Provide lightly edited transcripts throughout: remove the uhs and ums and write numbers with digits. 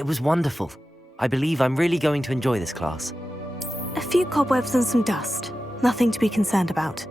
It was wonderful. I believe I'm really going to enjoy this class. A few cobwebs and some dust. Nothing to be concerned about.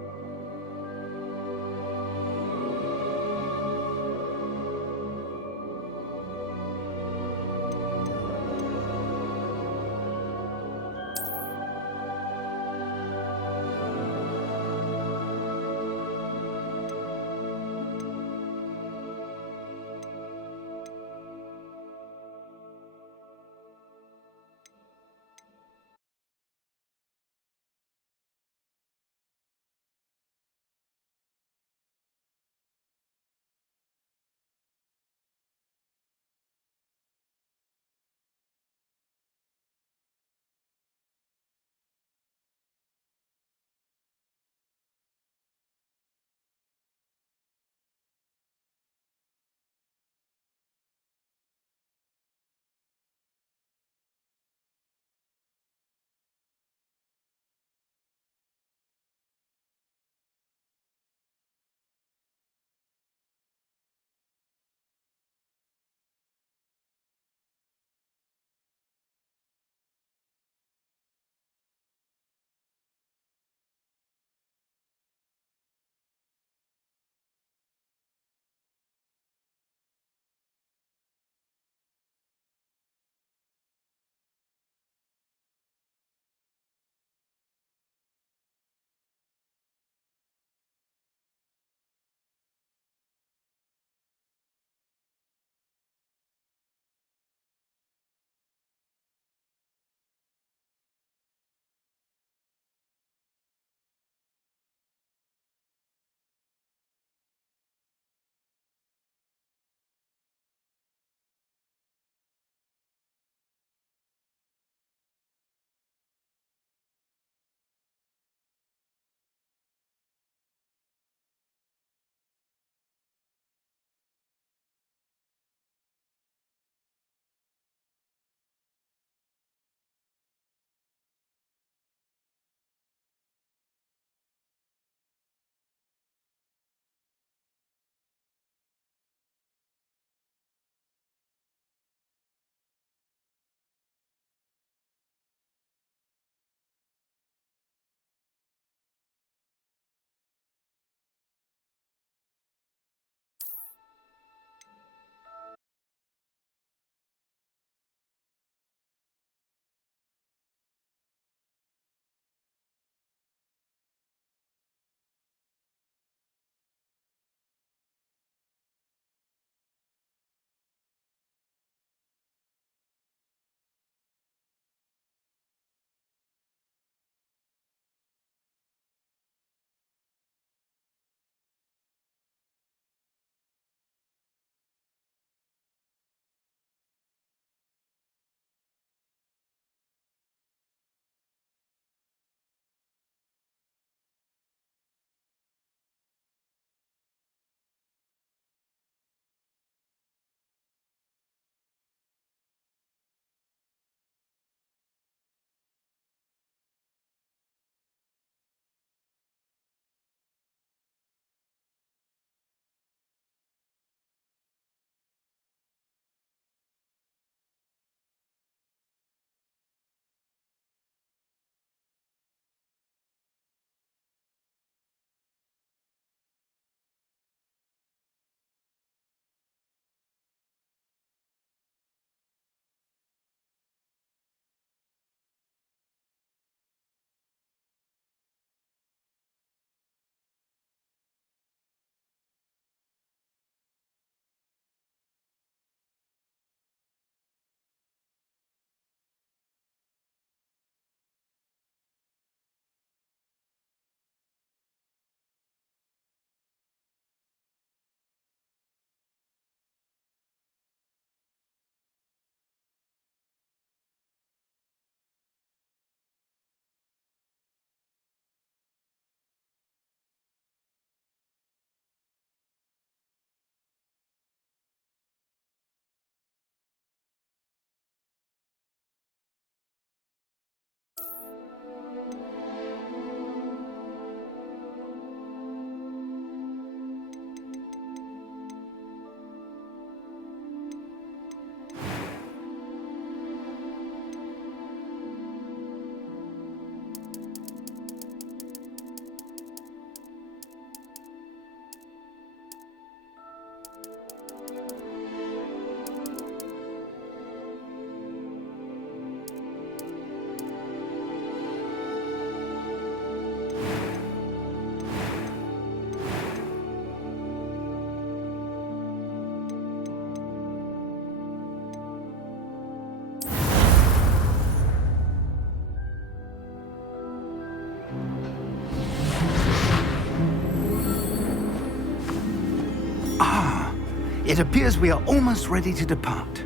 It appears we are almost ready to depart.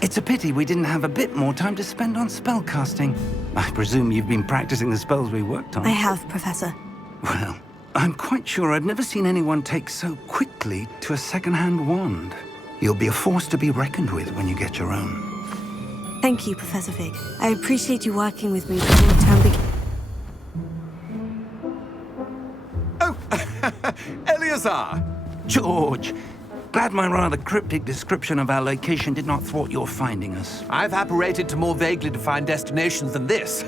It's a pity we didn't have a bit more time to spend on spellcasting. I presume you've been practicing the spells we worked on. I have, Professor. Well, I'm quite sure I've never seen anyone take so quickly to a second-hand wand. You'll be a force to be reckoned with when you get your own. Thank you, Professor Fig. I appreciate you working with me before the term begins. Oh, Eleazar! George, glad my rather cryptic description of our location did not thwart your finding us. I've apparated to more vaguely defined destinations than this.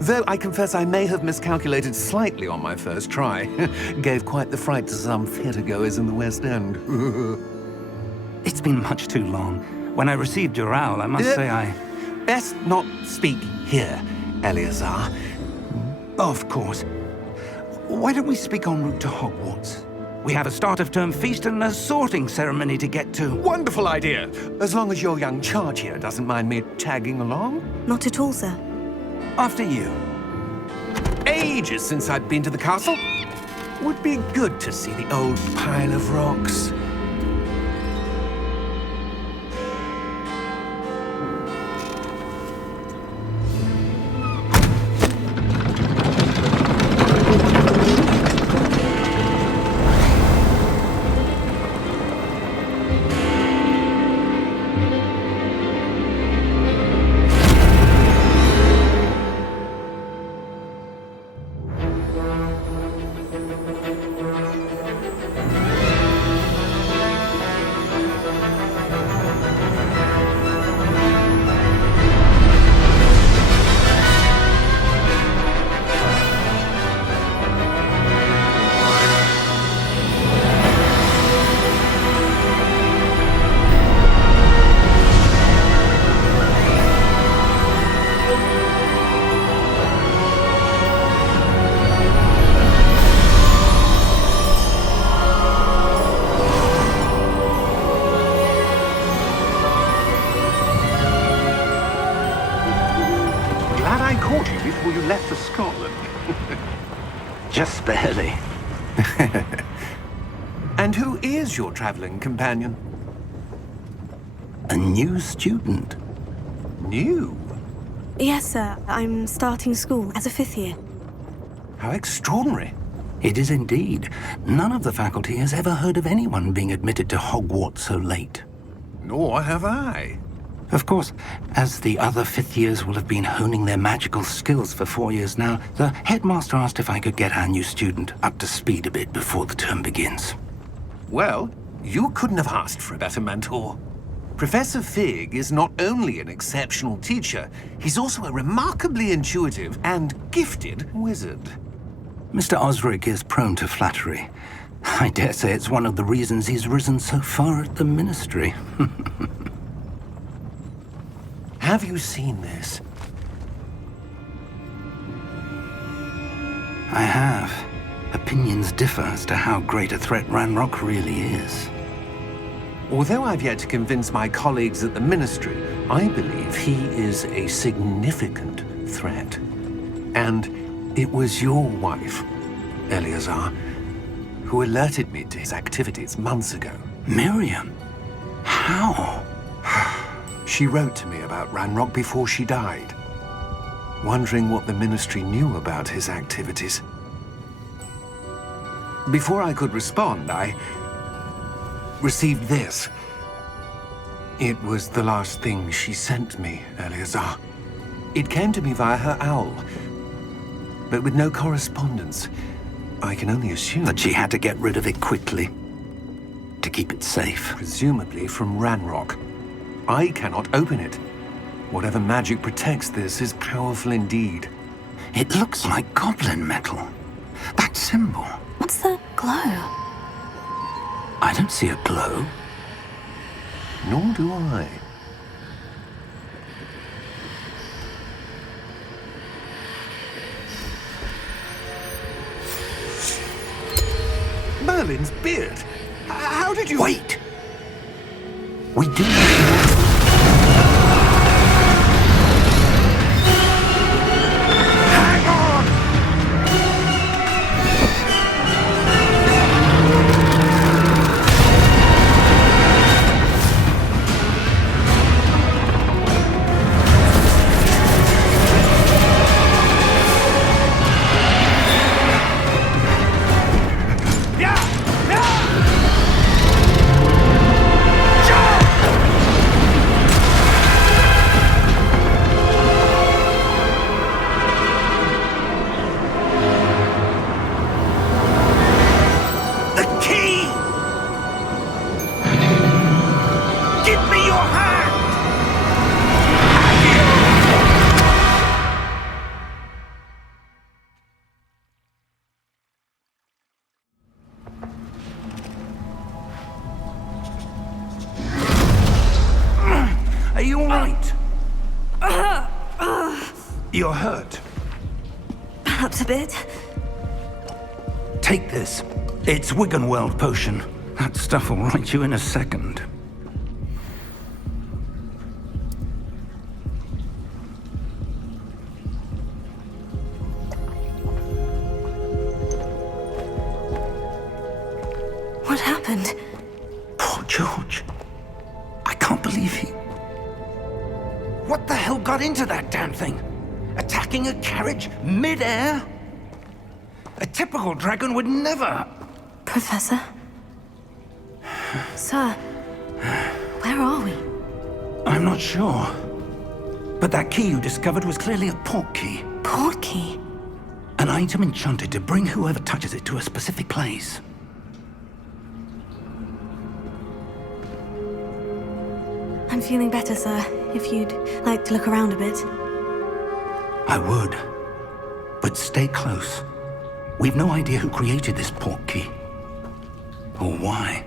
Though I confess I may have miscalculated slightly on my first try. Gave quite the fright to some theatre-goers in the West End. It's been much too long. When I received your owl, I must say I... Best not speak here, Eleazar. Of course. Why don't we speak en route to Hogwarts? We have a start-of-term feast and a sorting ceremony to get to. Wonderful idea! As long as your young charge here doesn't mind me tagging along. Not at all, sir. After you. Ages since I'd been to the castle. Would be good to see the old pile of rocks. Before you left for Scotland. Just barely. And who is your traveling companion? A new student. New? Yes, sir. I'm starting school as a 5th year. How extraordinary. It is indeed. None of the faculty has ever heard of anyone being admitted to Hogwarts so late. Nor have I. Of course, as the other 5th years will have been honing their magical skills for 4 years now, the headmaster asked if I could get our new student up to speed a bit before the term begins. Well, you couldn't have asked for a better mentor. Professor Fig is not only an exceptional teacher, he's also a remarkably intuitive and gifted wizard. Mr. Osric is prone to flattery. I dare say it's one of the reasons he's risen so far at the ministry. Have you seen this? I have. Opinions differ as to how great a threat Ranrock really is. Although I've yet to convince my colleagues at the Ministry, I believe he is a significant threat. And it was your wife, Eleazar, who alerted me to his activities months ago. Miriam? How? She wrote to me about Ranrock before she died, wondering what the Ministry knew about his activities. Before I could respond, I received this. It was the last thing she sent me, Eleazar. It came to me via her owl, but with no correspondence. I can only assume That she had to get rid of it quickly, to keep it safe. presumably from Ranrock. I cannot open it. Whatever magic protects this is powerful indeed. It looks like goblin metal. That symbol. What's that glow? I don't see a glow. Nor do I. Merlin's beard. How did you... Wait! We do... Hang on! Perhaps a bit. Take this. It's Wiggenweld potion. That stuff will right you in a second. What happened? Poor George. I can't believe he... What the hell got into that damn thing? Attacking a carriage mid-air? A typical dragon would never... Professor? Sir, where are we? I'm not sure. But that key you discovered was clearly a port key. Port key? An item enchanted to bring whoever touches it to a specific place. I'm feeling better, sir. If you'd like to look around a bit. I would. But stay close. We've no idea who created this port key. Or why.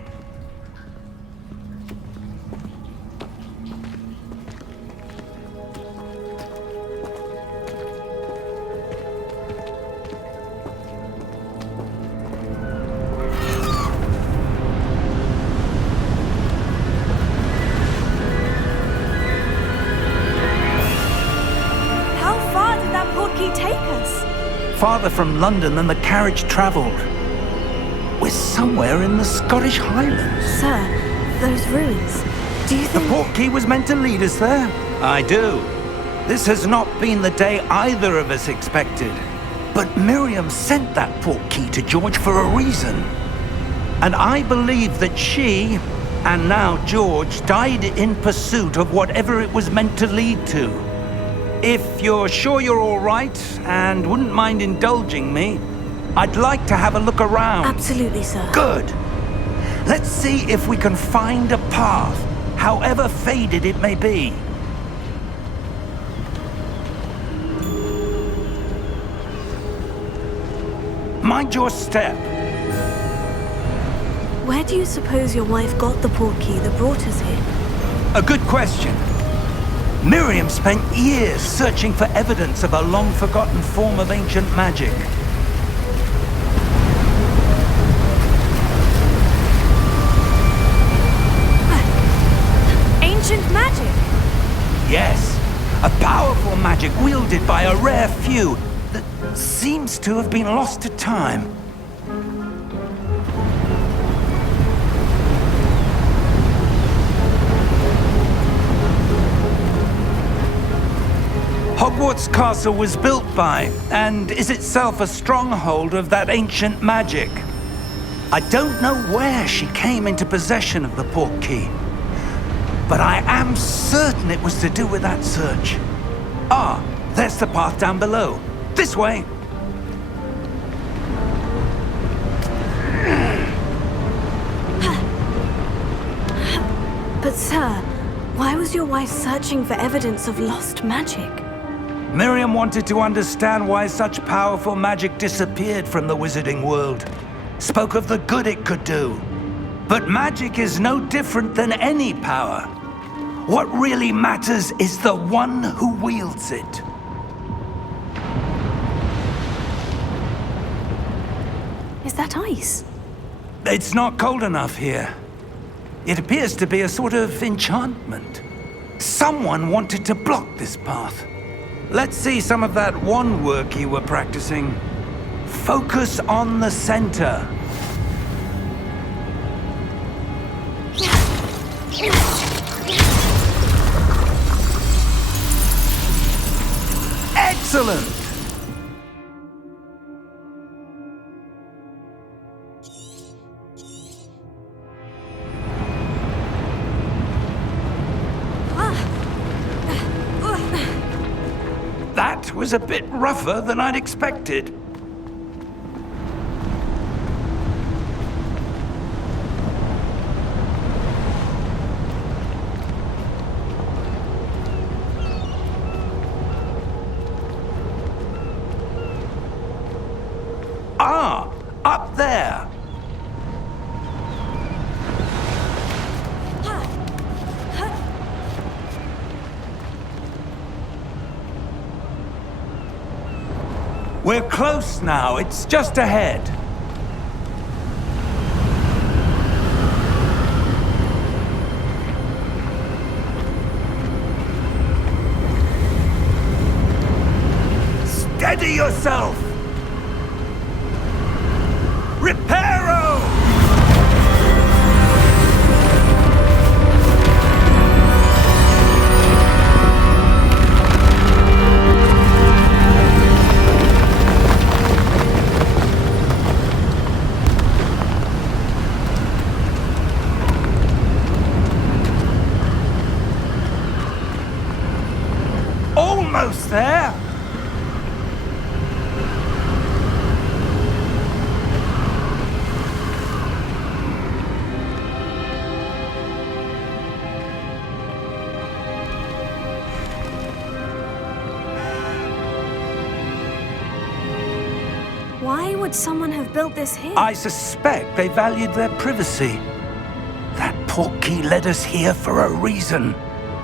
Farther from London than the carriage travelled. We're somewhere in the Scottish Highlands. Sir, those ruins. Do you The think... port key was meant to lead us there? I do. This has not been the day either of us expected. But Miriam sent that port key to George for a reason. And I believe that she, and now George, died in pursuit of whatever it was meant to lead to. If you're sure you're all right, and wouldn't mind indulging me, I'd like to have a look around. Absolutely, sir. Good. Let's see if we can find a path, however faded it may be. Mind your step. Where do you suppose your wife got the port key that brought us here? A good question. Miriam spent years searching for evidence of a long-forgotten form of ancient magic. Ancient magic? Yes, a powerful magic wielded by a rare few that seems to have been lost to time. Hogwarts Castle was built by, and is itself a stronghold of that ancient magic. I don't know where she came into possession of the port key, but I am certain it was to do with that search. Ah, there's the path down below. This way. But sir, why was your wife searching for evidence of lost magic? Miriam wanted to understand why such powerful magic disappeared from the wizarding world. Spoke of the good it could do. But magic is no different than any power. What really matters is the one who wields it. Is that ice? It's not cold enough here. It appears to be a sort of enchantment. Someone wanted to block this path. Let's see some of that wand work you were practicing. Focus on the center. Excellent! That was a bit rougher than I'd expected. Ah, up there. We're close now. It's just ahead. Steady yourself! Reparo! Almost there! Why would someone have built this here? I suspect they valued their privacy. That portkey led us here for a reason.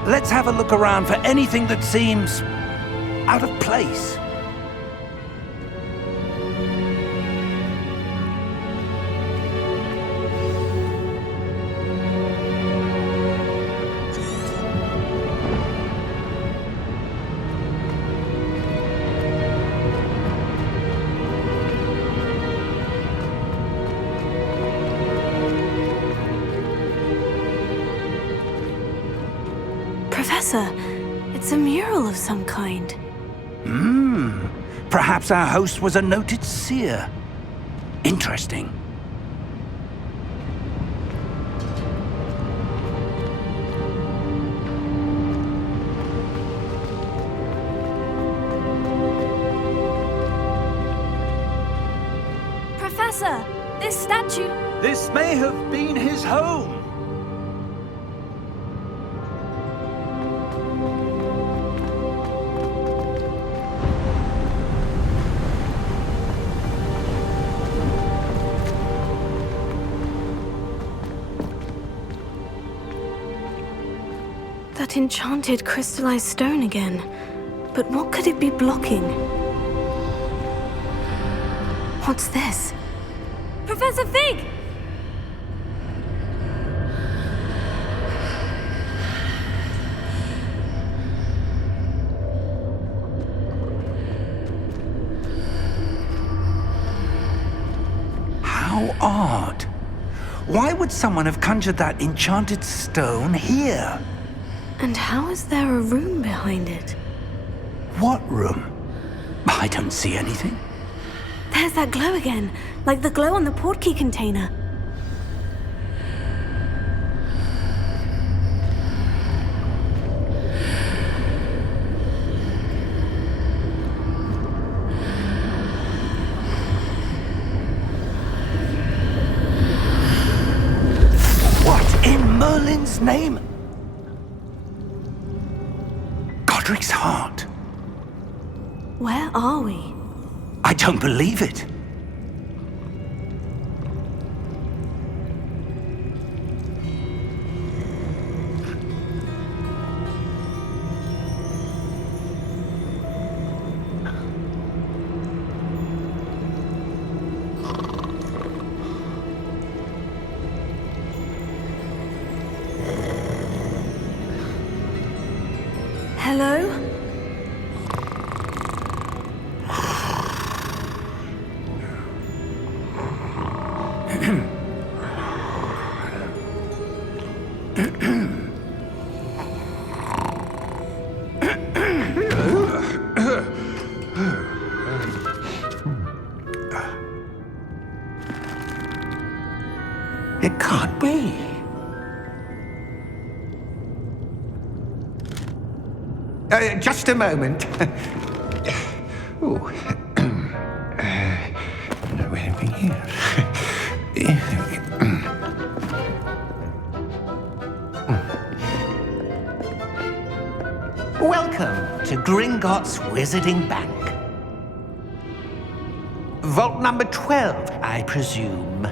Let's have a look around for anything that seems out of place. Professor, it's a mural of some kind. Perhaps our host was a noted seer. Interesting. Professor, this statue... This may have been his home. That enchanted crystallized stone again. But what could it be blocking? What's this? Professor Fig! How odd. Why would someone have conjured that enchanted stone here? And how is there a room behind it? What room? I don't see anything. There's that glow again, like the glow on the portkey container. What in Merlin's name? Godric's heart. Where are we? I don't believe it. Hello? It can't be. Just a moment. Ooh. Anything here? Welcome to Gringotts Wizarding Bank. Vault number 12, I presume.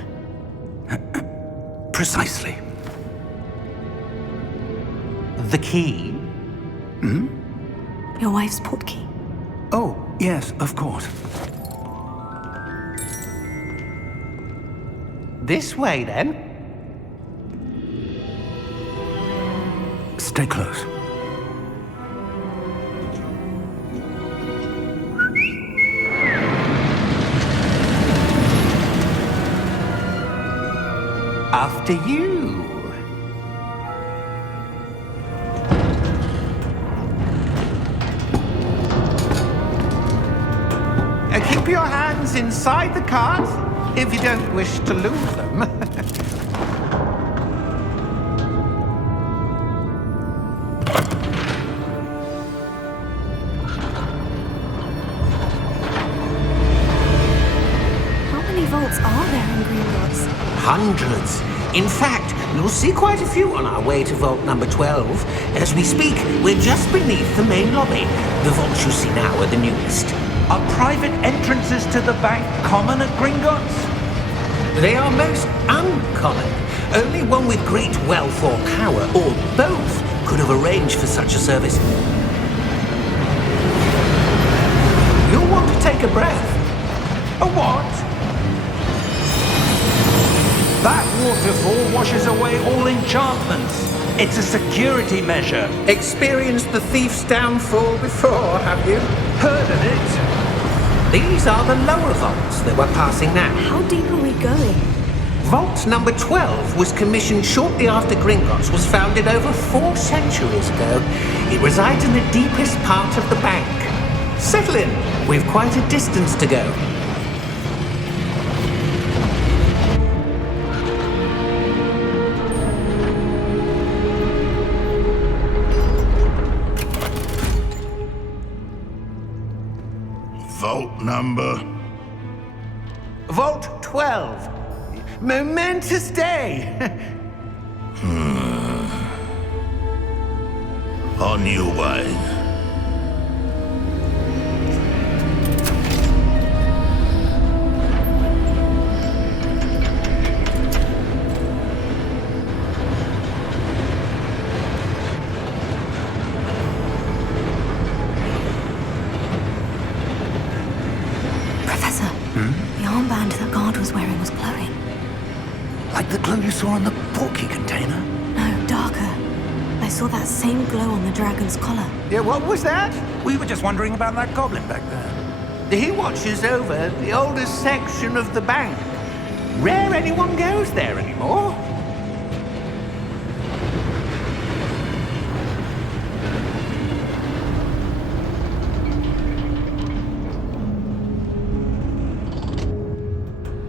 Precisely. The key? Your wife's portkey. Oh, yes, of course. This way, then. Stay close. After you. Keep your hands inside the cart if you don't wish to lose them. How many vaults are there in Gringotts? Hundreds. In fact, you'll see quite a few on our way to vault number 12. As we speak, we're just beneath the main lobby. The vaults you see now are the newest. Are private entrances to the bank common at Gringotts? They are most uncommon. Only one with great wealth or power, or both, could have arranged for such a service. You'll want to take a breath. A what? That waterfall washes away all enchantments. It's a security measure. Experienced the thief's downfall before, have you? Heard of it? These are the lower vaults that we're passing now. How deep are we going? Vault number 12 was commissioned shortly after Gringotts was founded over 4 centuries ago. It resides in the deepest part of the bank. Settle in. We've quite a distance to go. Vault number? Vault 12. Momentous day. On your way. Professor, the armband that guard was wearing was glowing. Like the glow you saw on the portkey container? No, darker. I saw that same glow on the dragon's collar. Yeah, what was that? We were just wondering about that goblin back there. He watches over the oldest section of the bank. Rare anyone goes there anymore.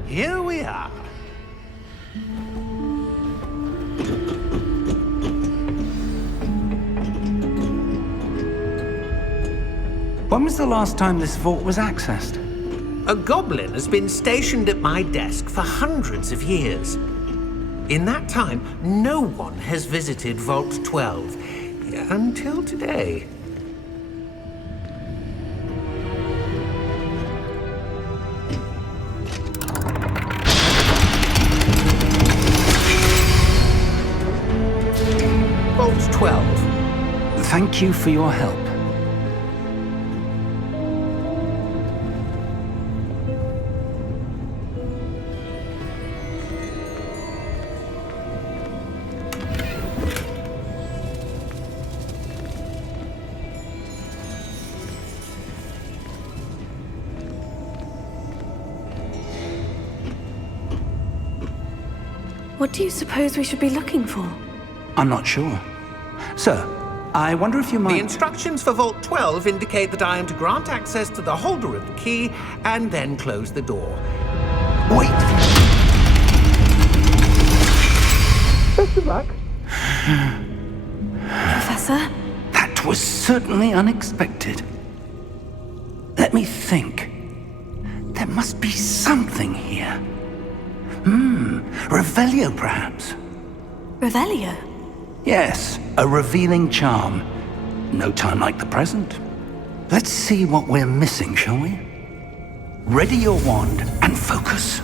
Here we are. When was the last time this vault was accessed? A goblin has been stationed at my desk for hundreds of years. In that time, no one has visited Vault 12 until today. Vault 12. Thank you for your help. What do you suppose we should be looking for? I'm not sure. Sir, I wonder if you might... The instructions for Vault 12 indicate that I am to grant access to the holder of the key and then close the door. Wait! Best of luck. Professor? That was certainly unexpected. Let me think. There must be something here. Revelio, perhaps? Revelio? Yes, a revealing charm. No time like the present. Let's see what we're missing, shall we? Ready your wand and focus.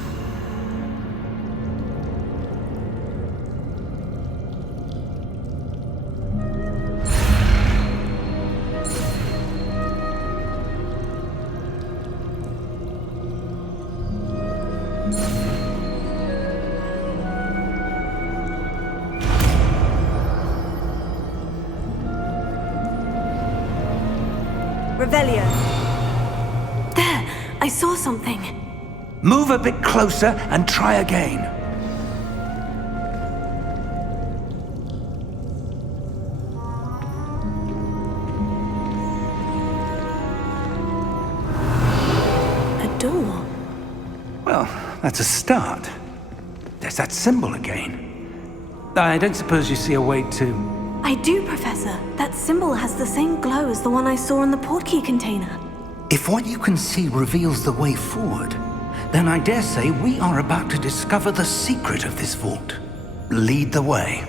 Revelio. There! I saw something. Move a bit closer and try again. A door. Well, that's a start. There's that symbol again. I don't suppose you see a way to... I do, Professor. That symbol has the same glow as the one I saw in the portkey container. If what you can see reveals the way forward, then I dare say we are about to discover the secret of this vault. Lead the way.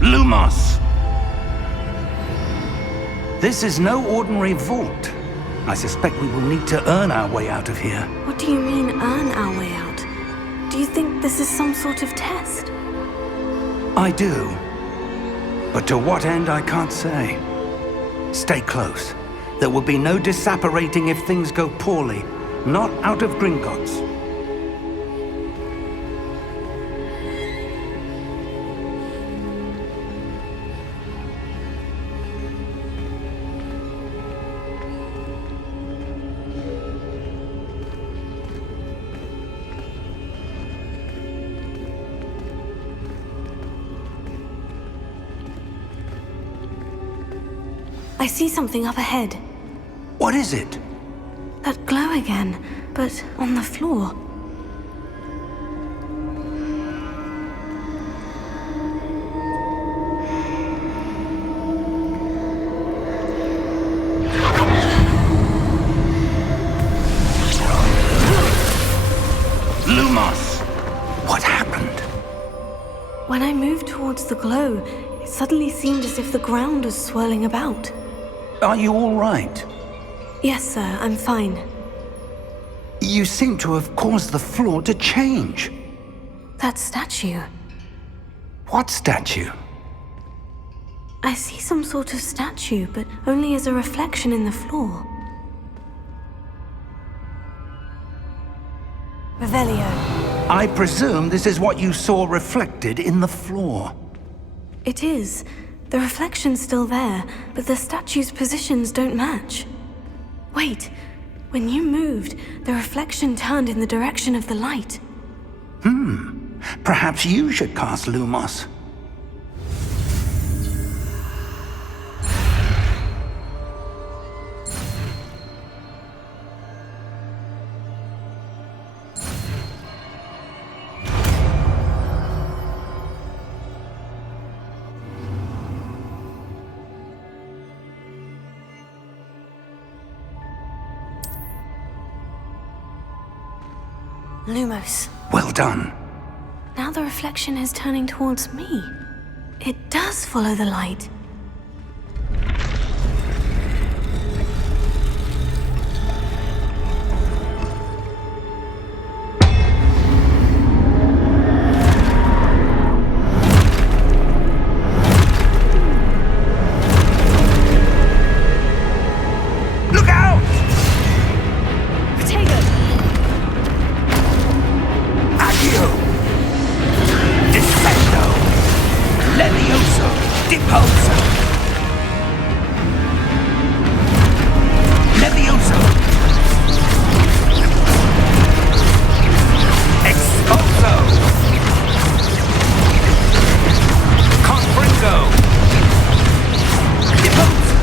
Lumos! This is no ordinary vault. I suspect we will need to earn our way out of here. What do you mean, earn our way out? Do you think this is some sort of test? I do. But to what end, I can't say. Stay close. There will be no disapparating if things go poorly. Not out of Gringotts. I see something up ahead. What is it? That glow again, but on the floor. Lumos! What happened? When I moved towards the glow, it suddenly seemed as if the ground was swirling about. Are you all right? Yes, sir, I'm fine. You seem to have caused the floor to change. That statue. What statue? I see some sort of statue, but only as a reflection in the floor. Revelio. I presume this is what you saw reflected in the floor. It is. The reflection's still there, but the statue's positions don't match. Wait, when you moved, the reflection turned in the direction of the light. Perhaps you should cast Lumos. Lumos. Well done. Now the reflection is turning towards me. It does follow the light. Look out! Potato! Accio! Descendo! Levioso! Deposo! Levioso! Expulso! Confringo! Depose!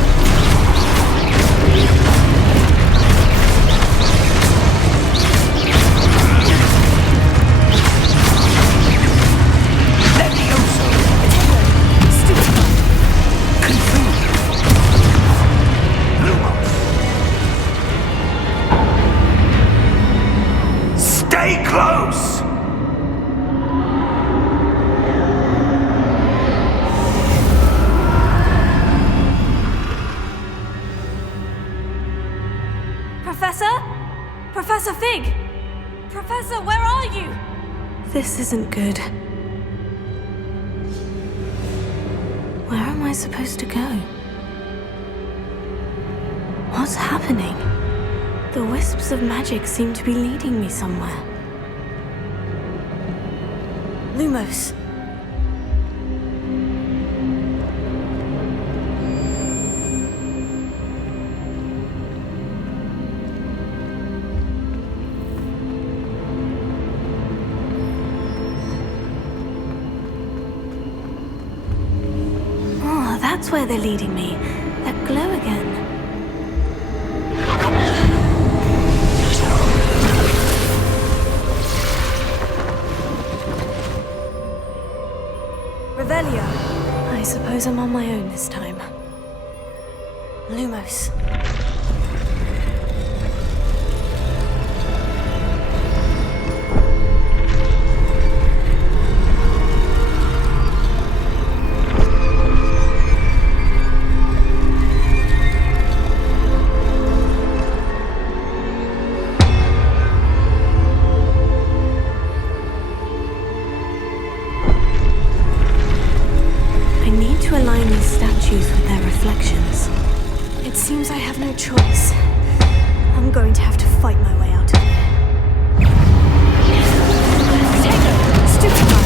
Levioso! Confuso! Lumos! Stay close! Professor? Professor Fig! Professor, where are you? This isn't good. Where am I supposed to go? What's happening? The wisps of magic seem to be leading me somewhere. Lumos. Oh, that's where they're leading me. That glow again. Revelio. I suppose I'm on my own this time. Lumos. Align these statues with their reflections. It seems I have no choice. I'm going to have to fight my way out of here. Take it! Stupid one!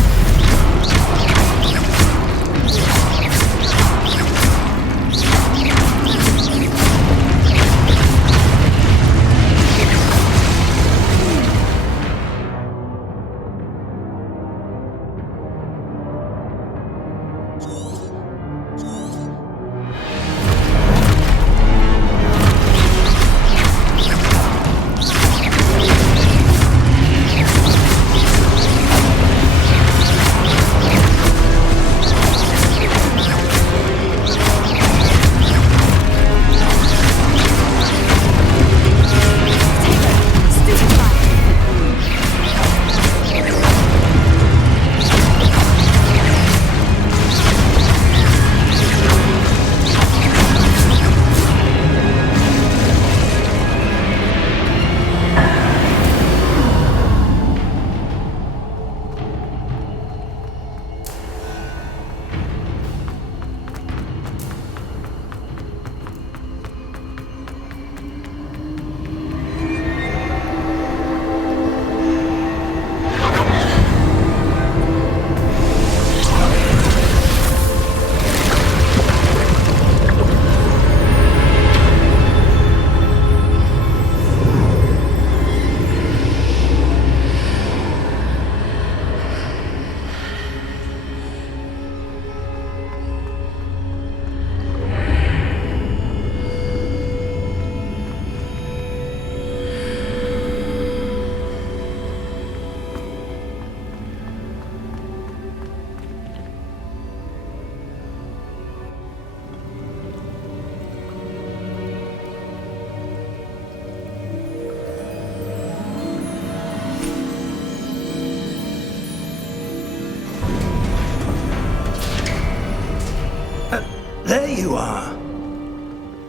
There you are.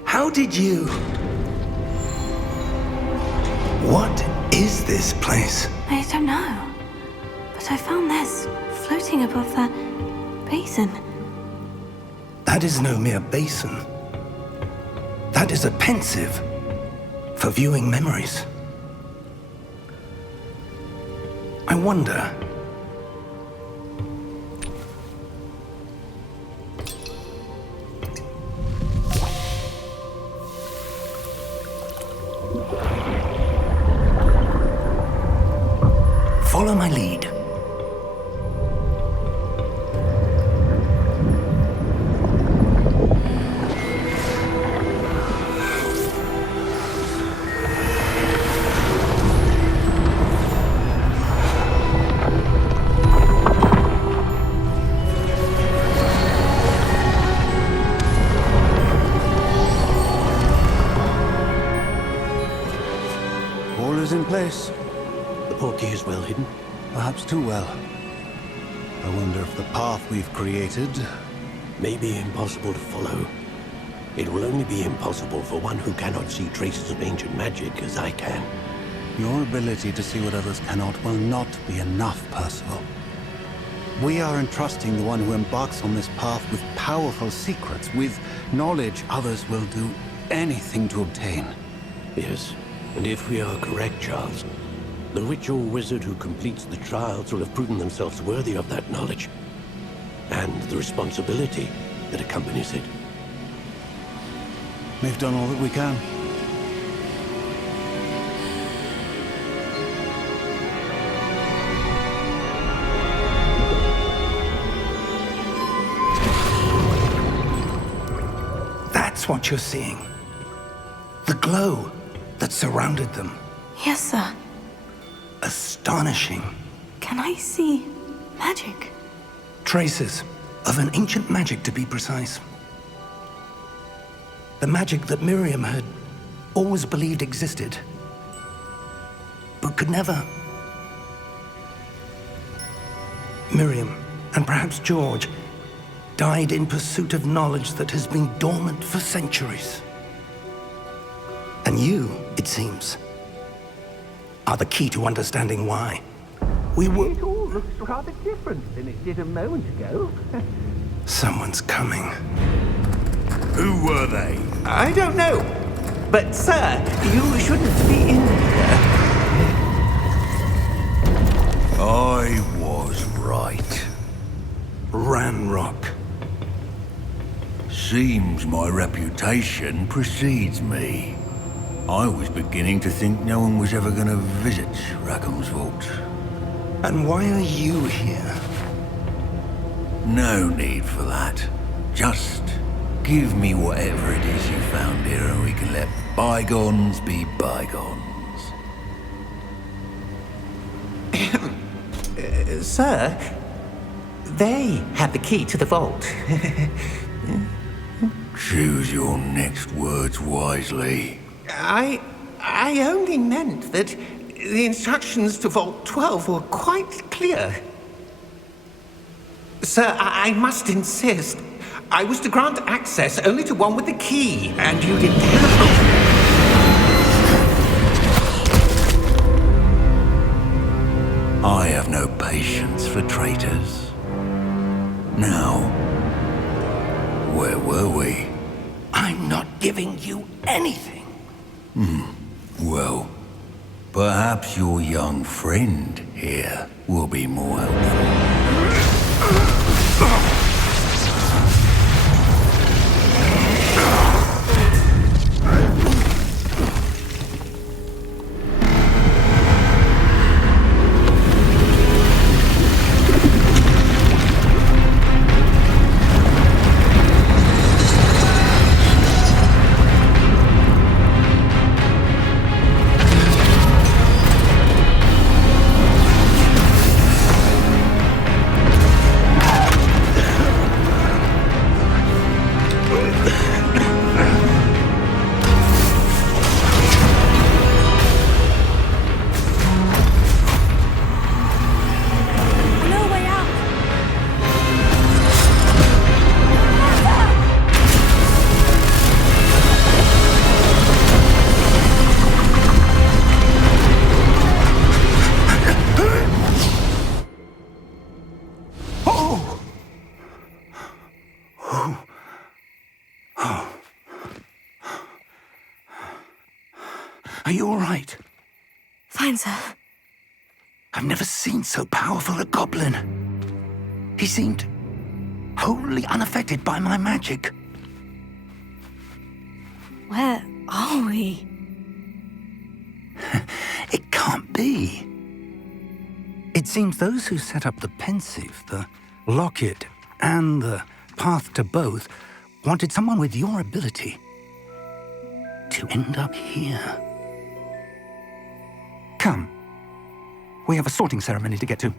How did you... What is this place? I don't know. But I found this floating above that basin. That is no mere basin. That is a pensive for viewing memories. I wonder... Follow my lead. All is in place. The portkey is well hidden. Perhaps too well. I wonder if the path we've created... May be impossible to follow. It will only be impossible for one who cannot see traces of ancient magic as I can. Your ability to see what others cannot will not be enough, Percival. We are entrusting the one who embarks on this path with powerful secrets, with knowledge others will do anything to obtain. Yes, and if we are correct, Charles, The witch or wizard who completes the trials will have proven themselves worthy of that knowledge, and the responsibility that accompanies it. We've done all that we can. That's what you're seeing. The glow that surrounded them. Yes, sir. Astonishing. Can I see magic? Traces of an ancient magic, to be precise. The magic that Miriam had always believed existed, but could never. Miriam, and perhaps George, died in pursuit of knowledge that has been dormant for centuries. And you, it seems, are the key to understanding why. We were... It all looks rather different than it did a moment ago. Someone's coming. Who were they? I don't know. But, sir, you shouldn't be in here. I was right. Ranrock. Seems my reputation precedes me. I was beginning to think no one was ever going to visit Rackham's vault. And why are you here? No need for that. Just give me whatever it is you found here and we can let bygones be bygones. Sir, they have the key to the vault. Choose your next words wisely. I only meant that the instructions to Vault 12 were quite clear. Sir, I must insist. I was to grant access only to one with the key, and you didn't have... I have no patience for traitors. Now, where were we? I'm not giving you anything. Well, perhaps your young friend here will be more helpful. Are you all right? Fine, sir. I've never seen so powerful a goblin. He seemed wholly unaffected by my magic. Where are we? It can't be. It seems those who set up the pensive, the locket, and the path to both wanted someone with your ability to end up here. Come. We have a sorting ceremony to get to.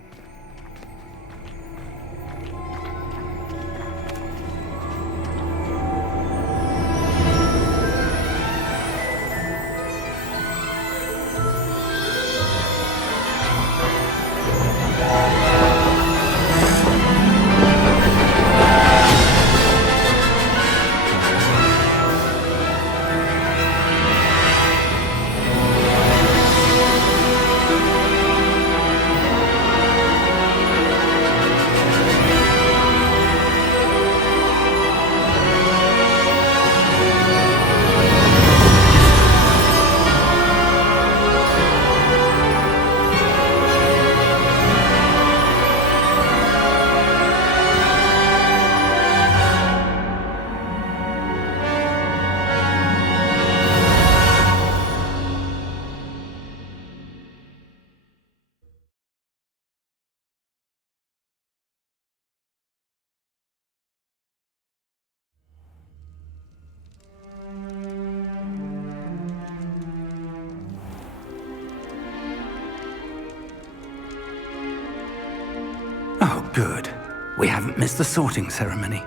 Good. We haven't missed the sorting ceremony.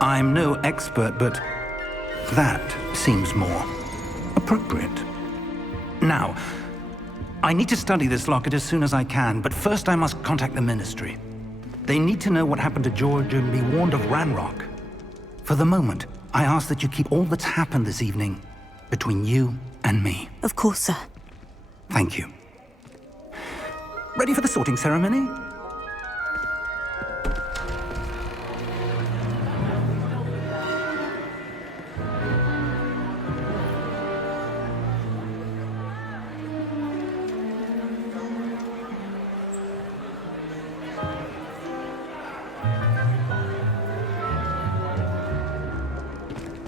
I'm no expert, but that seems more appropriate. Now, I need to study this locket as soon as I can, but first I must contact the Ministry. They need to know what happened to George and be warned of Ranrock. For the moment, I ask that you keep all that's happened this evening between you and me. Of course, sir. Thank you. Ready for the sorting ceremony?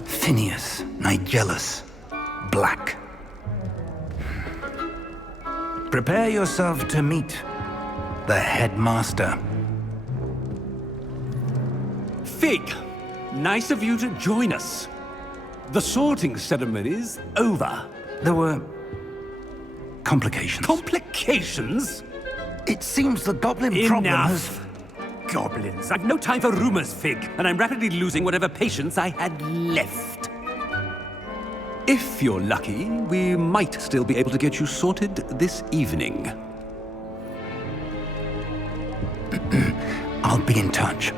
Phineas, Nigellus, Black. Prepare yourself to meet the headmaster. Fig, nice of you to join us. The sorting ceremony's over. There were complications. Complications? It seems the goblin problem has... Enough! Goblins. I've no time for rumors, Fig, and I'm rapidly losing whatever patience I had left. If you're lucky, we might still be able to get you sorted this evening. I'll be in touch.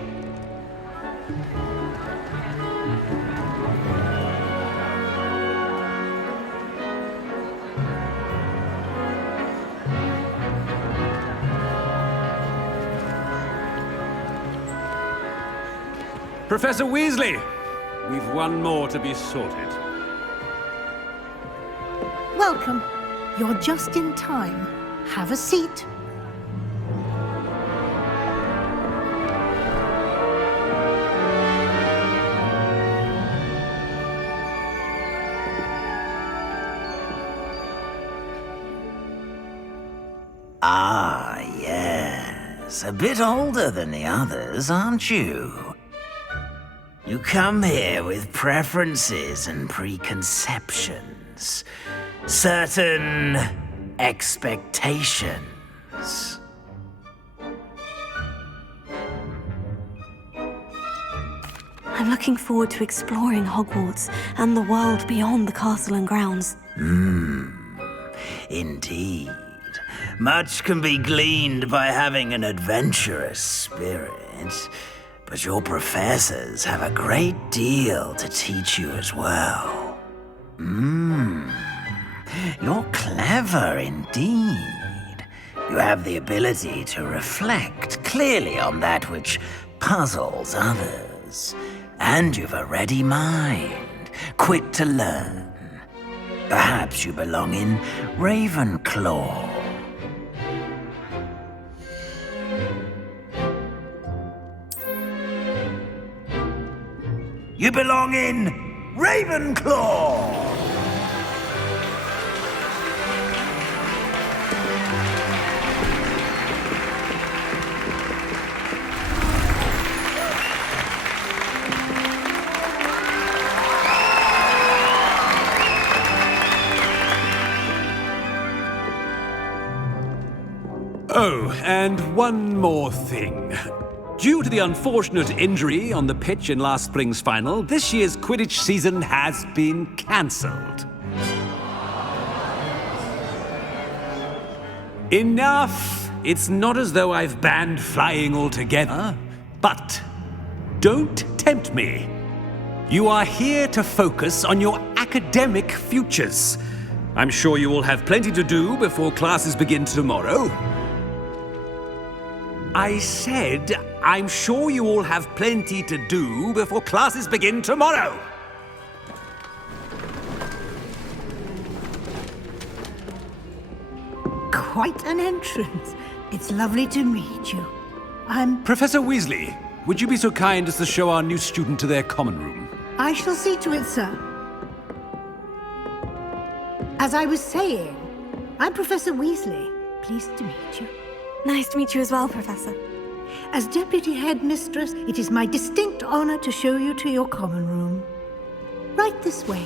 Professor Weasley, we've one more to be sorted. Welcome. You're just in time. Have a seat. Ah, yes. A bit older than the others, aren't you? You come here with preferences and preconceptions. Certain expectations. I'm looking forward to exploring Hogwarts and the world beyond the castle and grounds. Indeed. Much can be gleaned by having an adventurous spirit, but your professors have a great deal to teach you as well. You're clever indeed. You have the ability to reflect clearly on that which puzzles others. And you've a ready mind, quick to learn. Perhaps you belong in Ravenclaw. You belong in Ravenclaw! Oh, and one more thing. Due to the unfortunate injury on the pitch in last spring's final, this year's Quidditch season has been cancelled. Enough! It's not as though I've banned flying altogether, but don't tempt me. You are here to focus on your academic futures. I'm sure you will have plenty to do before classes begin tomorrow. I said, I'm sure you all have plenty to do before classes begin tomorrow. Quite an entrance. It's lovely to meet you. I'm... Professor Weasley, would you be so kind as to show our new student to their common room? I shall see to it, sir. As I was saying, I'm Professor Weasley. Pleased to meet you. Nice to meet you as well, Professor. As Deputy Headmistress, it is my distinct honor to show you to your common room. Right this way.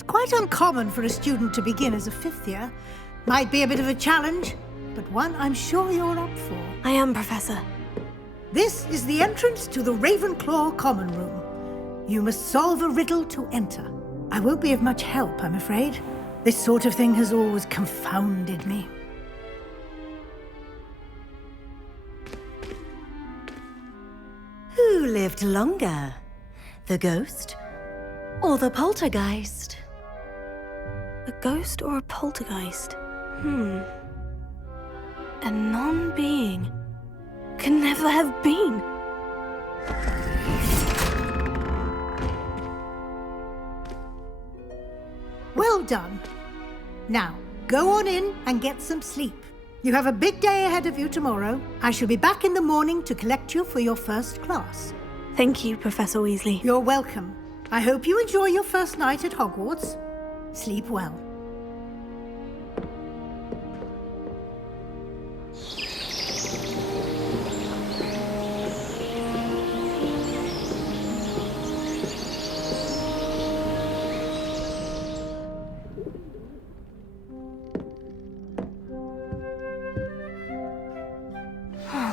It's quite uncommon for a student to begin as a fifth year. Might be a bit of a challenge, but one I'm sure you're up for. I am, Professor. This is the entrance to the Ravenclaw common room. You must solve a riddle to enter. I won't be of much help, I'm afraid. This sort of thing has always confounded me. Who lived longer? The ghost or the poltergeist? A ghost or a poltergeist? A non-being can never have been. Well done. Now, go on in and get some sleep. You have a big day ahead of you tomorrow. I shall be back in the morning to collect you for your first class. Thank you, Professor Weasley. You're welcome. I hope you enjoy your first night at Hogwarts. Sleep well.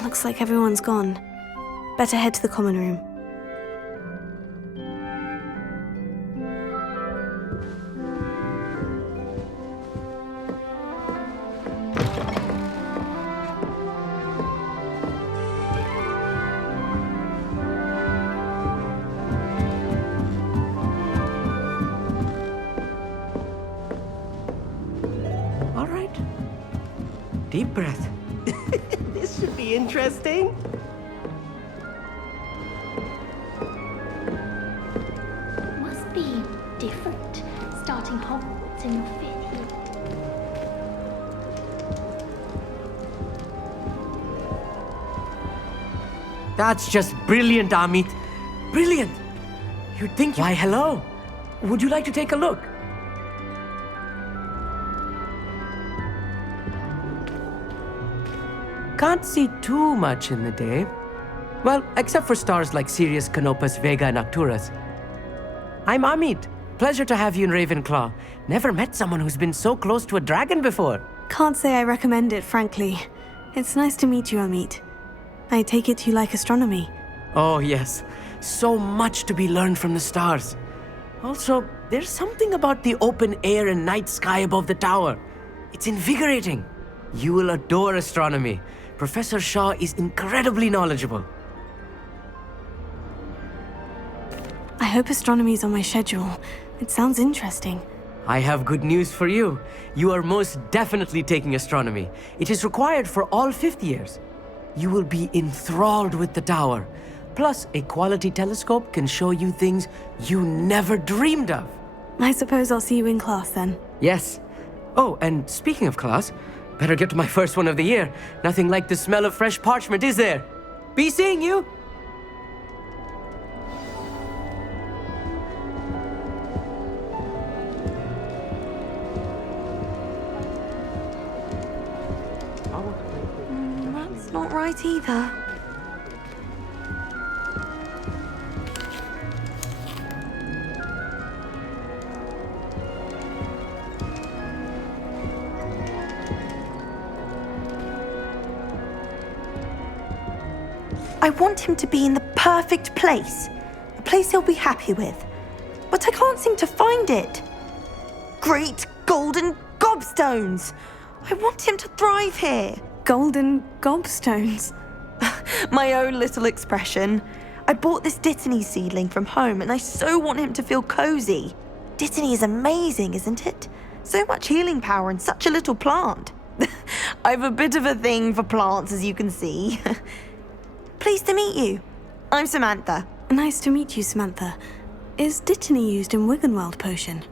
Looks like everyone's gone. Better head to the common room. All right. Deep breath. This should be interesting. Must be different, starting Hogwarts in your 5th year. That's just brilliant, Amit. Brilliant. You'd think, why, hello. Would you like to take a look? Can't see too much in the day. Well, except for stars like Sirius, Canopus, Vega, and Arcturus. I'm Amit. Pleasure to have you in Ravenclaw. Never met someone who's been so close to a dragon before. Can't say I recommend it, frankly. It's nice to meet you, Amit. I take it you like astronomy. Oh, yes. So much to be learned from the stars. Also, there's something about the open air and night sky above the tower. It's invigorating. You will adore astronomy. Professor Shaw is incredibly knowledgeable. I hope astronomy's on my schedule. It sounds interesting. I have good news for you. You are most definitely taking astronomy. It is required for all 5th years. You will be enthralled with the tower. Plus, a quality telescope can show you things you never dreamed of. I suppose I'll see you in class then. Yes. Oh, and speaking of class, better get to my first one of the year. Nothing like the smell of fresh parchment, is there? Be seeing you! That's not right either. I want him to be in the perfect place. A place he'll be happy with. But I can't seem to find it. Great golden gobstones! I want him to thrive here. Golden gobstones? My own little expression. I bought this Dittany seedling from home and I so want him to feel cozy. Dittany is amazing, isn't it? So much healing power in such a little plant. I've a bit of a thing for plants, as you can see. Pleased to meet you. I'm Samantha. Nice to meet you, Samantha. Is Dittany used in Wiggenweld potion?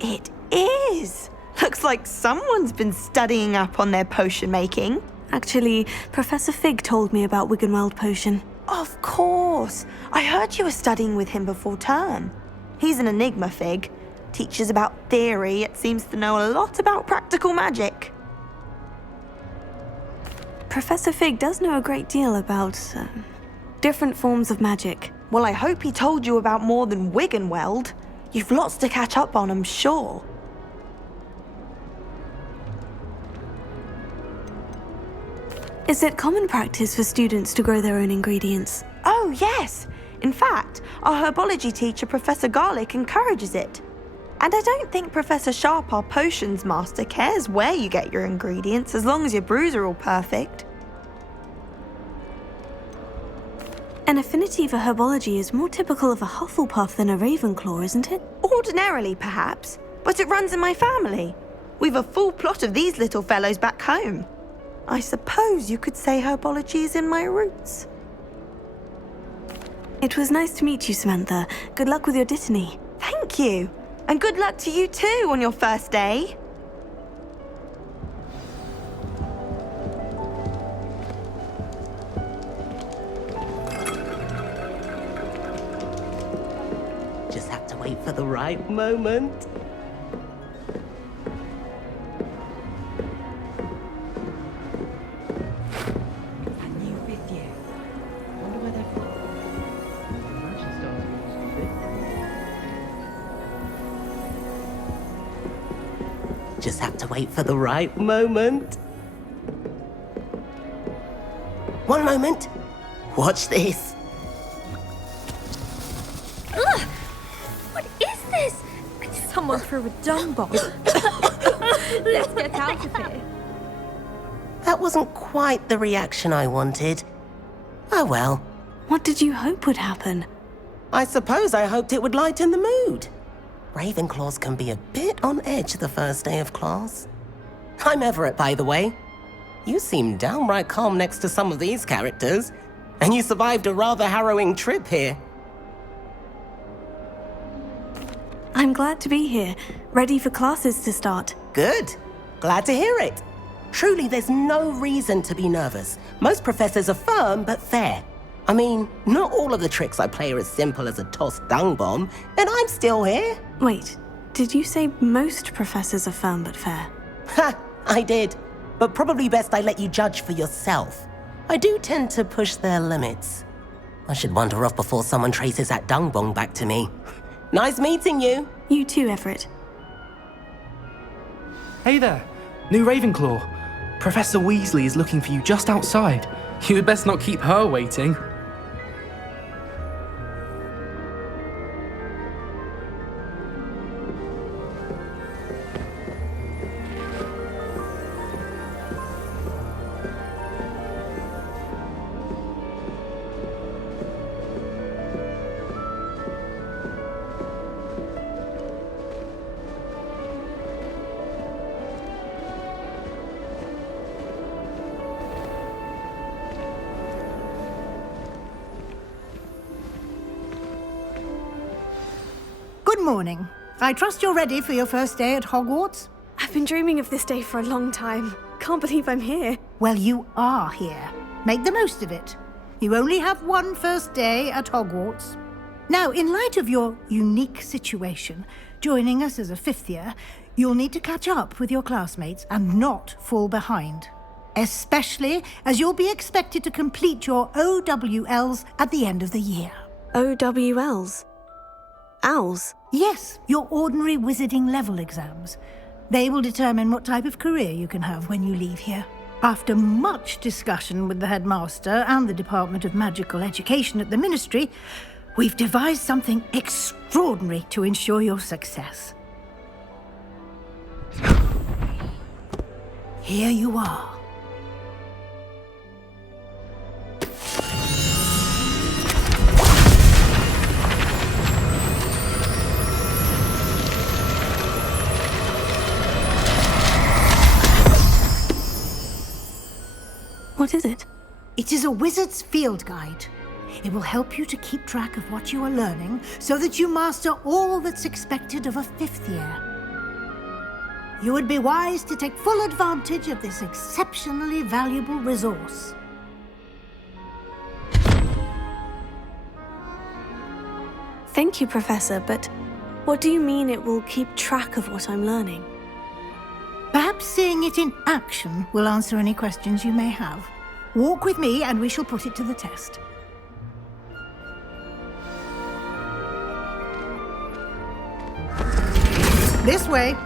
It is. Looks like someone's been studying up on their potion making. Actually, Professor Fig told me about Wiggenweld potion. Of course. I heard you were studying with him before term. He's an enigma, Fig. Teaches about theory, yet seems to know a lot about practical magic. Professor Fig does know a great deal about different forms of magic. Well, I hope he told you about more than Wiggenweld. You've lots to catch up on, I'm sure. Is it common practice for students to grow their own ingredients? Oh, yes. In fact, our herbology teacher, Professor Garlick, encourages it. And I don't think Professor Sharp, our potions master, cares where you get your ingredients as long as your brews are all perfect. An affinity for herbology is more typical of a Hufflepuff than a Ravenclaw, isn't it? Ordinarily, perhaps, but it runs in my family. We've a full plot of these little fellows back home. I suppose you could say herbology is in my roots. It was nice to meet you, Samantha. Good luck with your dittany. Thank you. And good luck to you too on your first day. Just have to wait for the right moment. Just have to wait for the right moment. One moment. Watch this. Ugh! What is this? Someone threw a dung bomb. Let's get out of here. That wasn't quite the reaction I wanted. Oh well. What did you hope would happen? I suppose I hoped it would lighten the mood. Ravenclaws can be a bit on edge the first day of class. I'm Everett, by the way. You seem downright calm next to some of these characters, and you survived a rather harrowing trip here. I'm glad to be here, ready for classes to start. Good. Glad to hear it. Truly, there's no reason to be nervous. Most professors are firm but fair. I mean, not all of the tricks I play are as simple as a tossed dung bomb, and I'm still here. Wait, did you say most professors are firm but fair? Ha, I did. But probably best I let you judge for yourself. I do tend to push their limits. I should wander off before someone traces that dung bomb back to me. Nice meeting you. You too, Everett. Hey there, new Ravenclaw. Professor Weasley is looking for you just outside. You had best not keep her waiting. Good morning. I trust you're ready for your first day at Hogwarts? I've been dreaming of this day for a long time. Can't believe I'm here. Well, you are here. Make the most of it. You only have one first day at Hogwarts. Now, in light of your unique situation, joining us as a fifth year, you'll need to catch up with your classmates and not fall behind. Especially as you'll be expected to complete your OWLs at the end of the year. OWLs? Owls? Yes, your ordinary wizarding level exams. They will determine what type of career you can have when you leave here. After much discussion with the headmaster and the Department of Magical Education at the Ministry, we've devised something extraordinary to ensure your success. Here you are. What is it? It is a wizard's field guide. It will help you to keep track of what you are learning so that you master all that's expected of a fifth year. You would be wise to take full advantage of this exceptionally valuable resource. Thank you, Professor, but what do you mean it will keep track of what I'm learning? Perhaps seeing it in action will answer any questions you may have. Walk with me and we shall put it to the test. This way.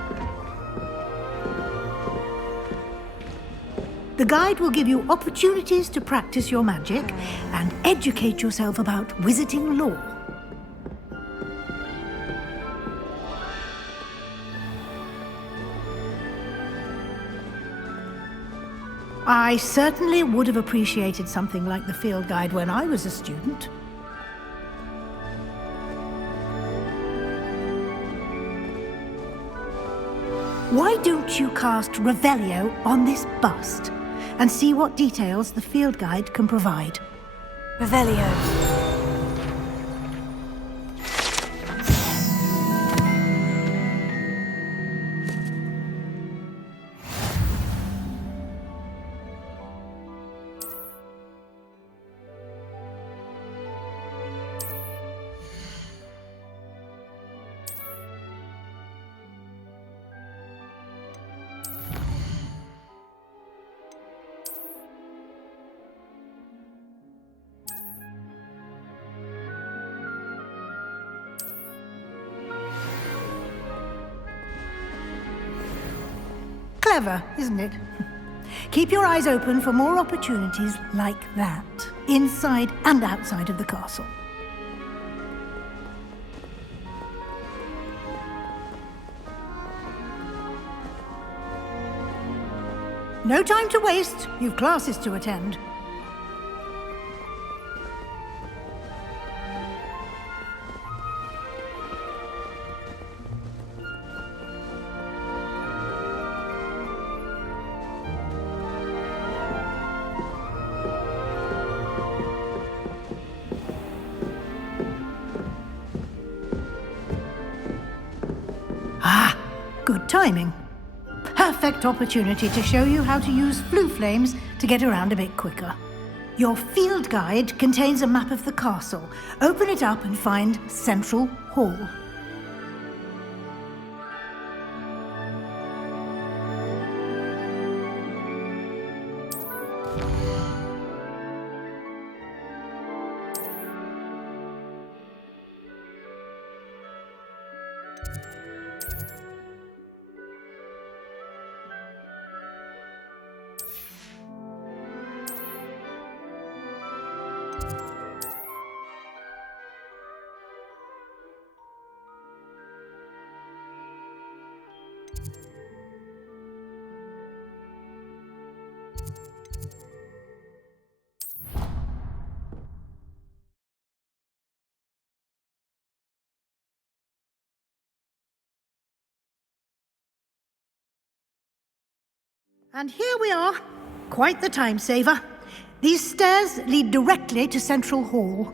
The guide will give you opportunities to practice your magic and educate yourself about wizarding lore. I certainly would have appreciated something like the field guide when I was a student. Why don't you cast Revelio on this bust and see what details the field guide can provide? Revelio. Clever, isn't it? Keep your eyes open for more opportunities like that, inside and outside of the castle. No time to waste. You've classes to attend. Good timing. Perfect opportunity to show you how to use flue flames to get around a bit quicker. Your field guide contains a map of the castle. Open it up and find Central Hall. And here we are. Quite the time saver. These stairs lead directly to Central Hall.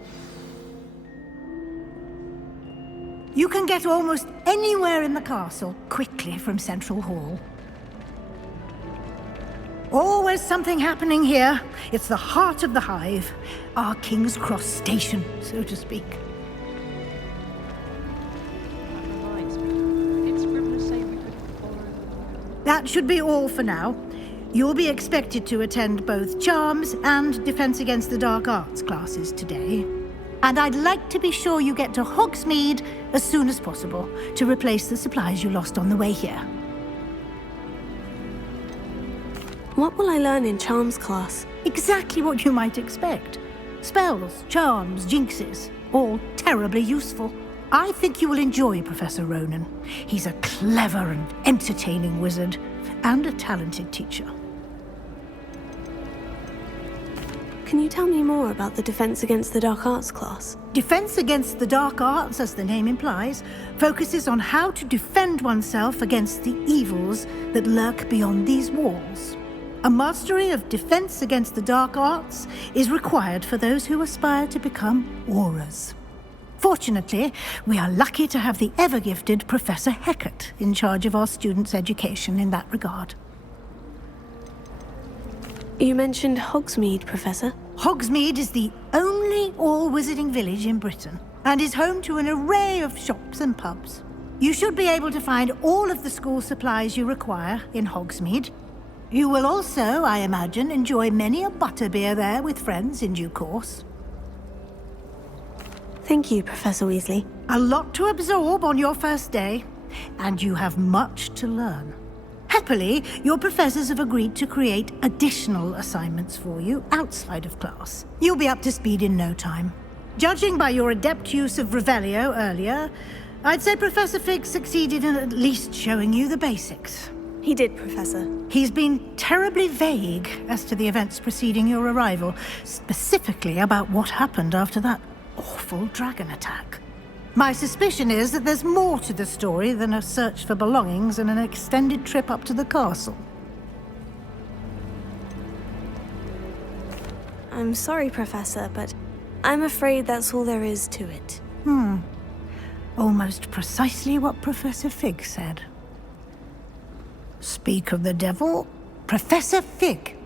You can get almost anywhere in the castle quickly from Central Hall. Always something happening here. It's the heart of the hive. Our King's Cross station, so to speak. That should be all for now. You'll be expected to attend both Charms and Defense Against the Dark Arts classes today. And I'd like to be sure you get to Hogsmeade as soon as possible to replace the supplies you lost on the way here. What will I learn in Charms class? Exactly what you might expect. Spells, charms, jinxes, all terribly useful. I think you will enjoy Professor Ronan. He's a clever and entertaining wizard, and a talented teacher. Can you tell me more about the Defense Against the Dark Arts class? Defense Against the Dark Arts, as the name implies, focuses on how to defend oneself against the evils that lurk beyond these walls. A mastery of Defense Against the Dark Arts is required for those who aspire to become Aurors. Fortunately, we are lucky to have the ever-gifted Professor Hecat in charge of our students' education in that regard. You mentioned Hogsmeade, Professor. Hogsmeade is the only all-wizarding village in Britain, and is home to an array of shops and pubs. You should be able to find all of the school supplies you require in Hogsmeade. You will also, I imagine, enjoy many a butterbeer there with friends in due course. Thank you, Professor Weasley. A lot to absorb on your first day. and you have much to learn. Happily, your professors have agreed to create additional assignments for you outside of class. You'll be up to speed in no time. Judging by your adept use of Revelio earlier, I'd say Professor Fig succeeded in at least showing you the basics. He did, Professor. He's been terribly vague as to the events preceding your arrival, specifically about what happened after that awful dragon attack. My suspicion is that there's more to the story than a search for belongings and an extended trip up to the castle. I'm sorry, Professor, but I'm afraid that's all there is to it. Almost precisely what Professor Fig said. Speak of the devil, Professor Fig.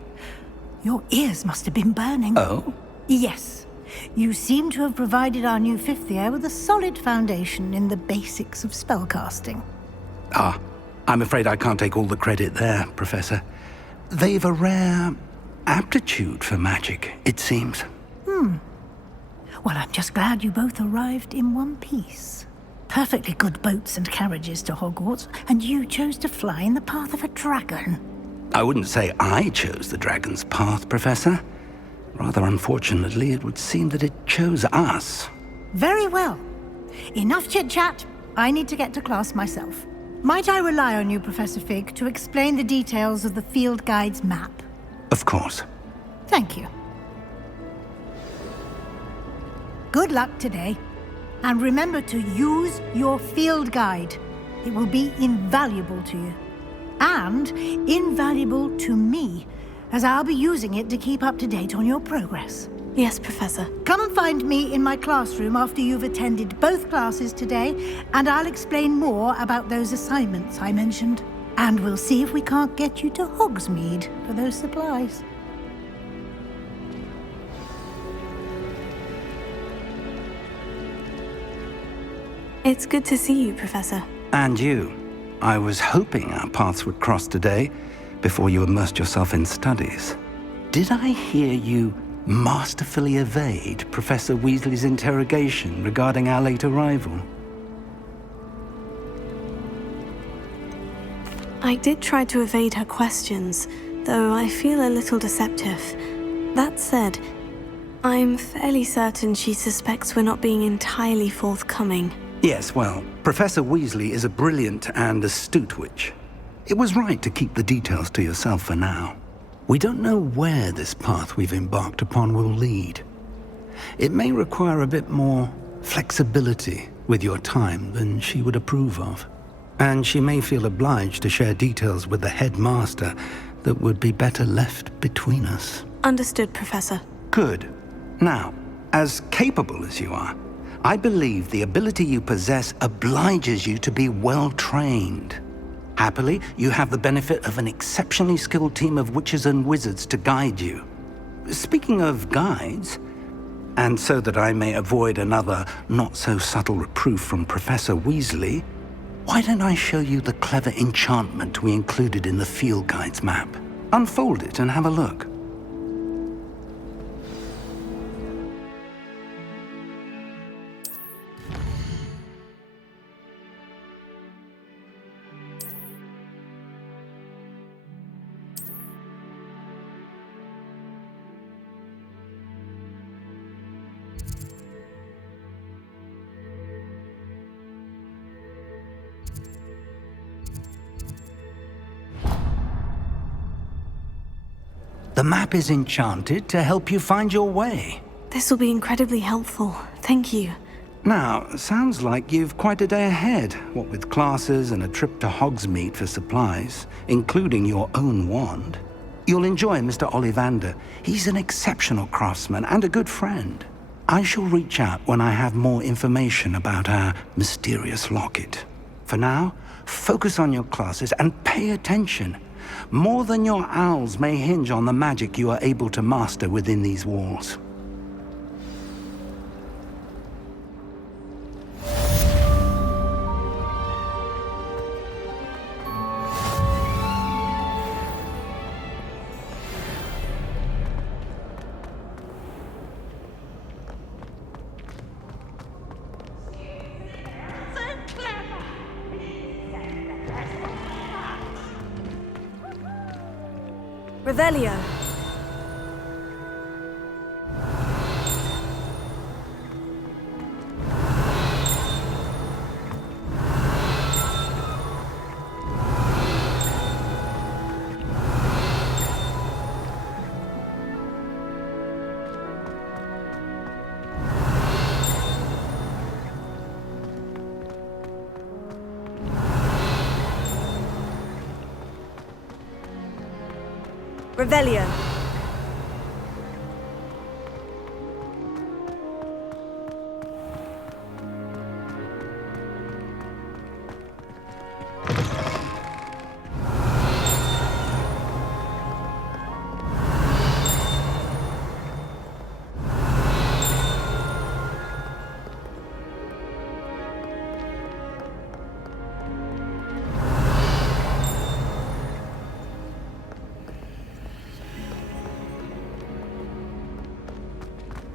Your ears must have been burning. Oh? Yes. You seem to have provided our new fifth year with a solid foundation in the basics of spellcasting. Ah, I'm afraid I can't take all the credit there, Professor. They've a rare aptitude for magic, it seems. Well, I'm just glad you both arrived in one piece. Perfectly good boats and carriages to Hogwarts, and you chose to fly in the path of a dragon. I wouldn't say I chose the dragon's path, Professor. Rather unfortunately, it would seem that it chose us. Very well. Enough chit-chat. I need to get to class myself. Might I rely on you, Professor Fig, to explain the details of the field guide's map? Of course. Thank you. Good luck today. And remember to use your field guide. It will be invaluable to you. And invaluable to me, as I'll be using it to keep up to date on your progress. Yes, Professor. Come and find me in my classroom after you've attended both classes today, and I'll explain more about those assignments I mentioned. And we'll see if we can't get you to Hogsmeade for those supplies. It's good to see you, Professor. And you. I was hoping our paths would cross today, before you immersed yourself in studies. Did I hear you masterfully evade Professor Weasley's interrogation regarding our late arrival? I did try to evade her questions, though I feel a little deceptive. That said, I'm fairly certain she suspects we're not being entirely forthcoming. Yes, well, Professor Weasley is a brilliant and astute witch. It was right to keep the details to yourself for now. We don't know where this path we've embarked upon will lead. It may require a bit more flexibility with your time than she would approve of. And she may feel obliged to share details with the headmaster that would be better left between us. Understood, Professor. Good. Now, as capable as you are, I believe the ability you possess obliges you to be well trained. Happily, you have the benefit of an exceptionally skilled team of witches and wizards to guide you. Speaking of guides, and so that I may avoid another not-so-subtle reproof from Professor Weasley, why don't I show you the clever enchantment we included in the field guide's map? Unfold it and have a look. The map is enchanted to help you find your way. This will be incredibly helpful. Thank you. Now, sounds like you've quite a day ahead, what with classes and a trip to Hogsmeade for supplies, including your own wand. You'll enjoy Mr. Ollivander. He's an exceptional craftsman and a good friend. I shall reach out when I have more information about our mysterious locket. For now, focus on your classes and pay attention. More than your owls may hinge on the magic you are able to master within these walls. Revelio. Revelio.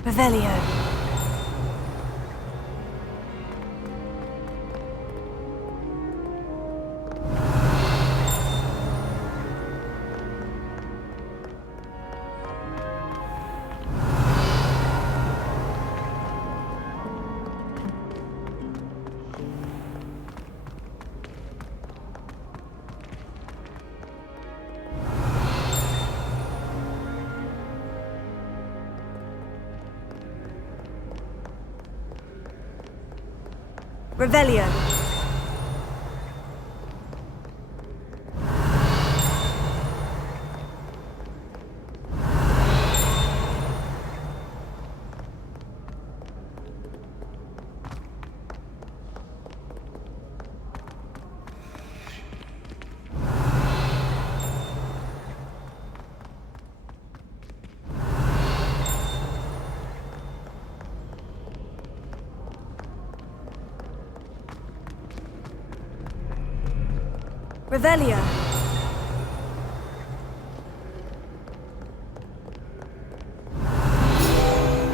Revelio. Revelio. Revelio.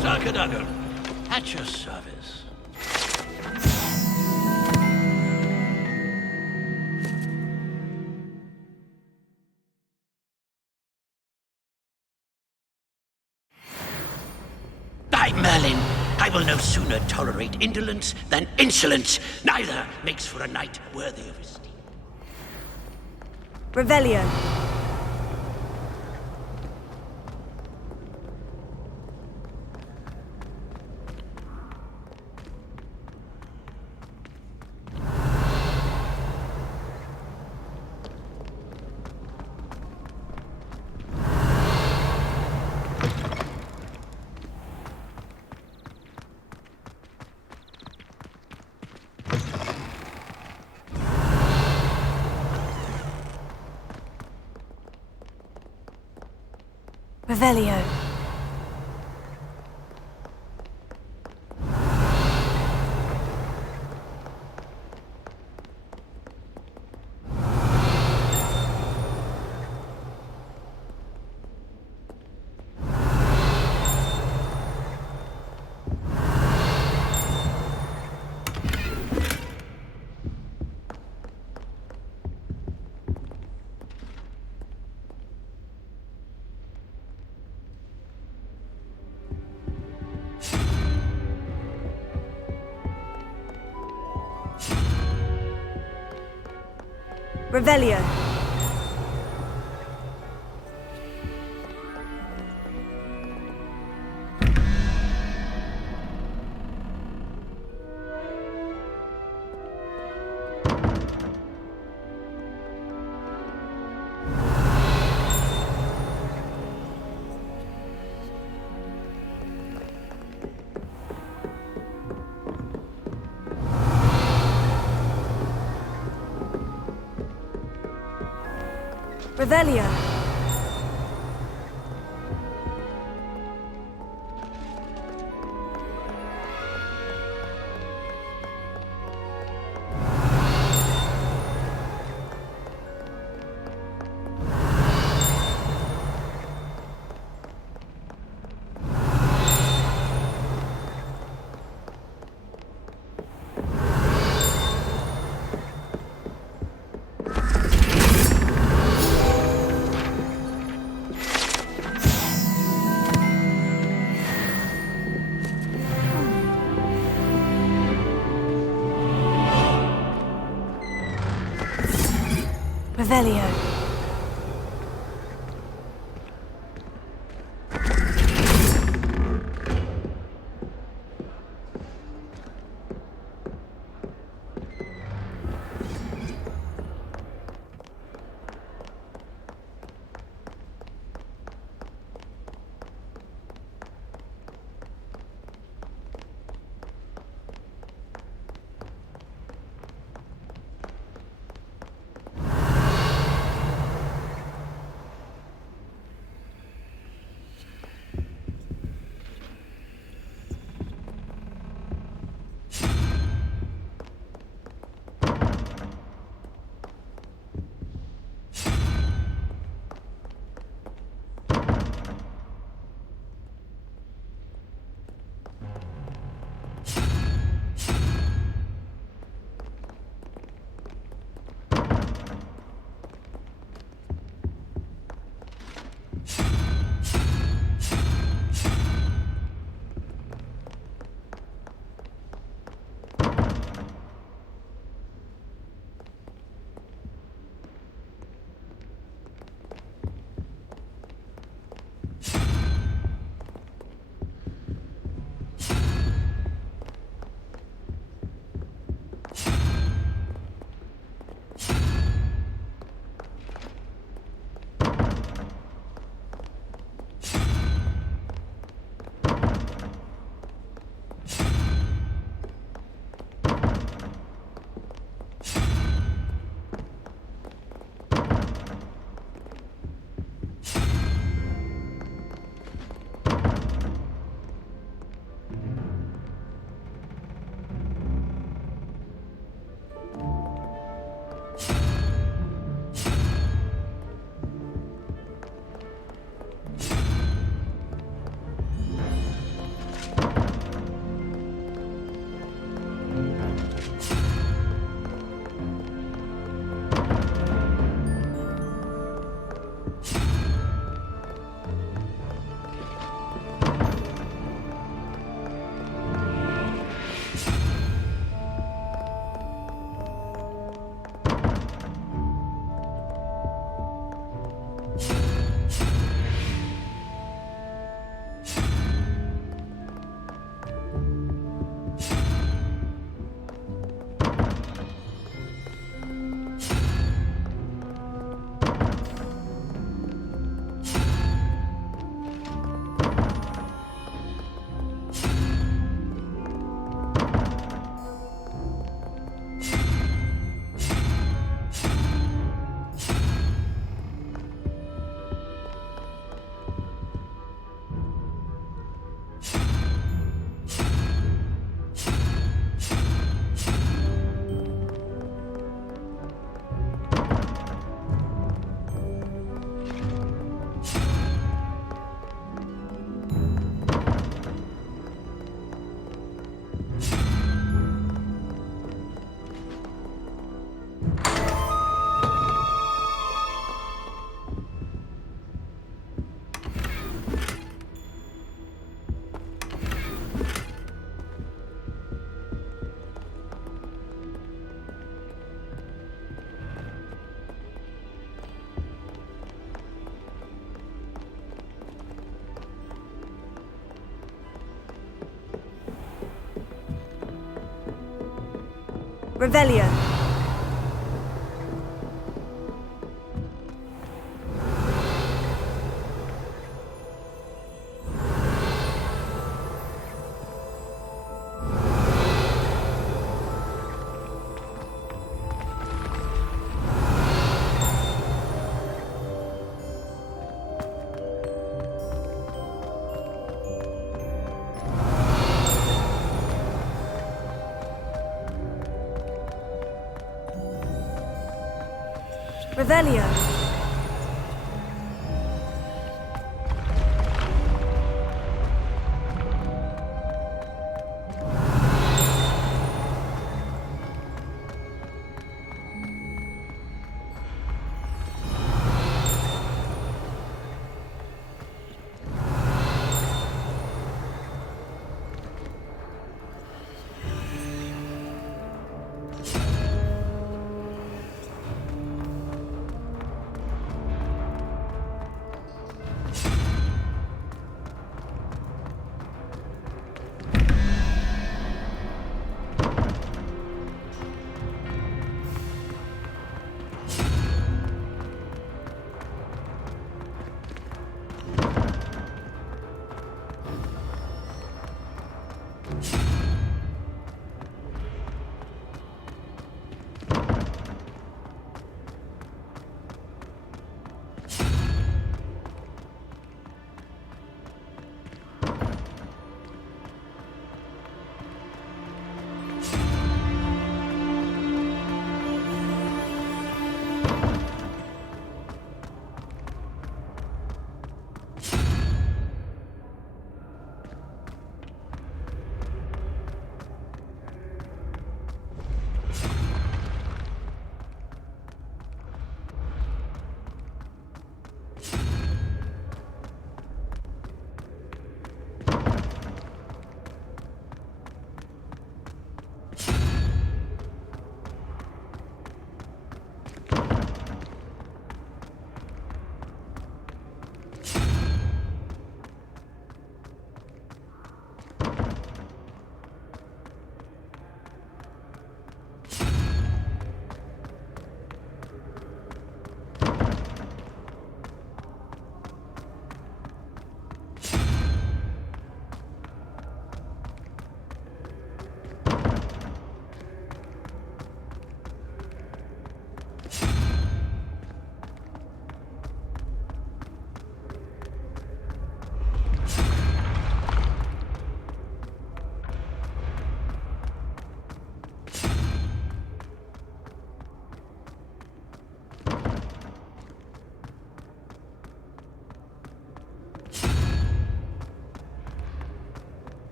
Sarkadagon, at your service. By Merlin, I will no sooner tolerate indolence than insolence. Neither makes for a knight worthy of esteem. Revelio. Revelio. Revelio. Revelio. Revelio. Revelio. Revelio.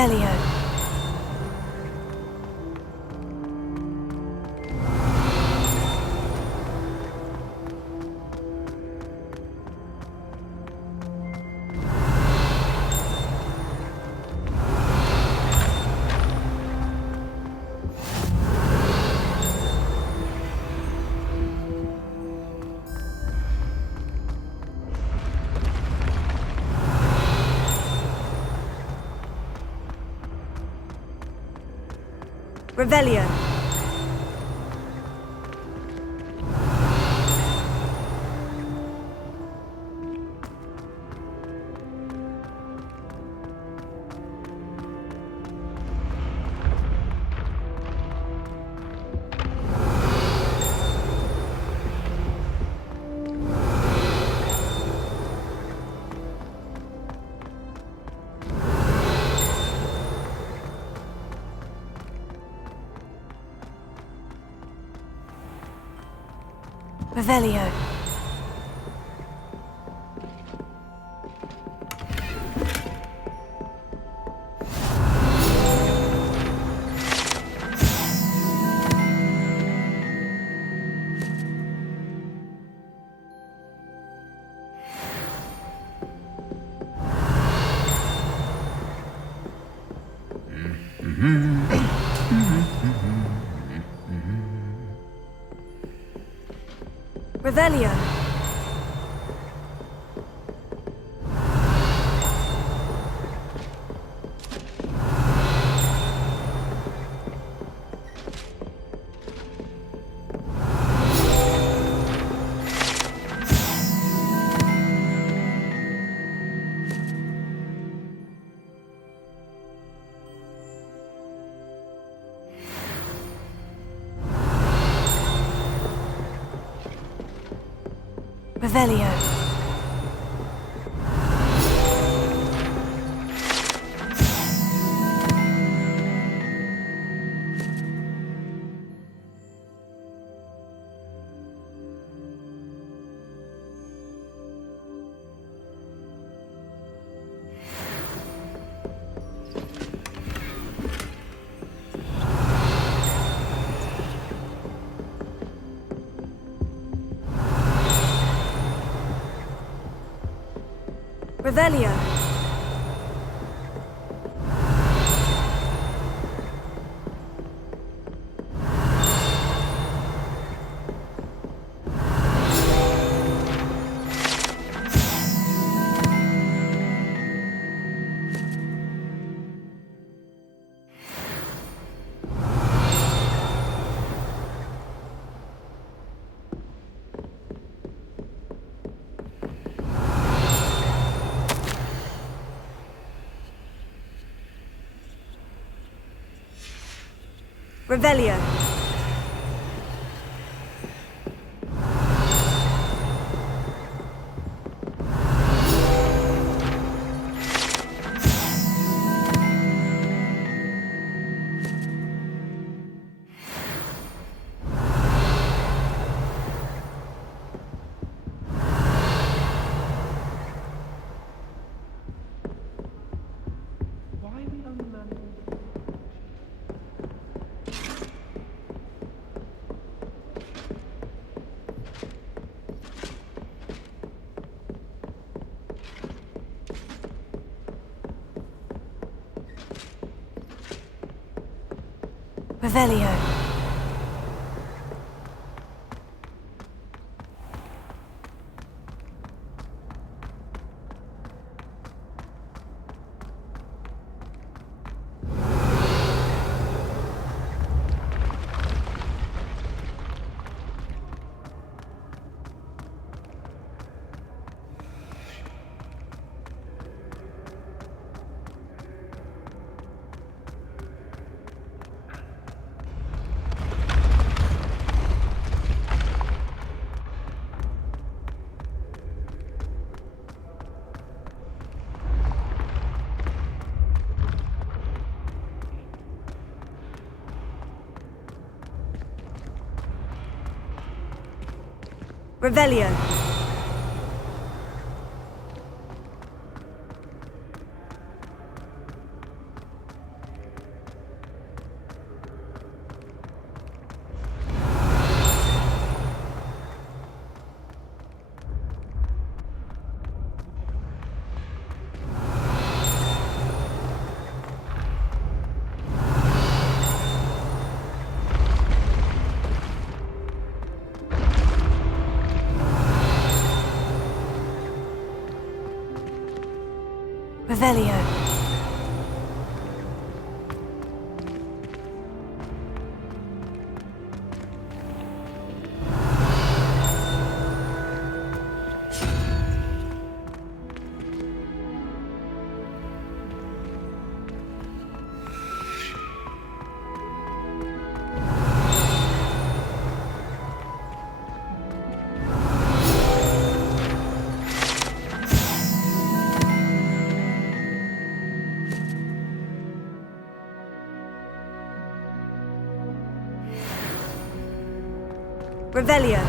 Revelio. Revelio. Revelio. Revelio. Revelio. Revelio. Revelio. Revelio. Revelio. Revelio. Revelio.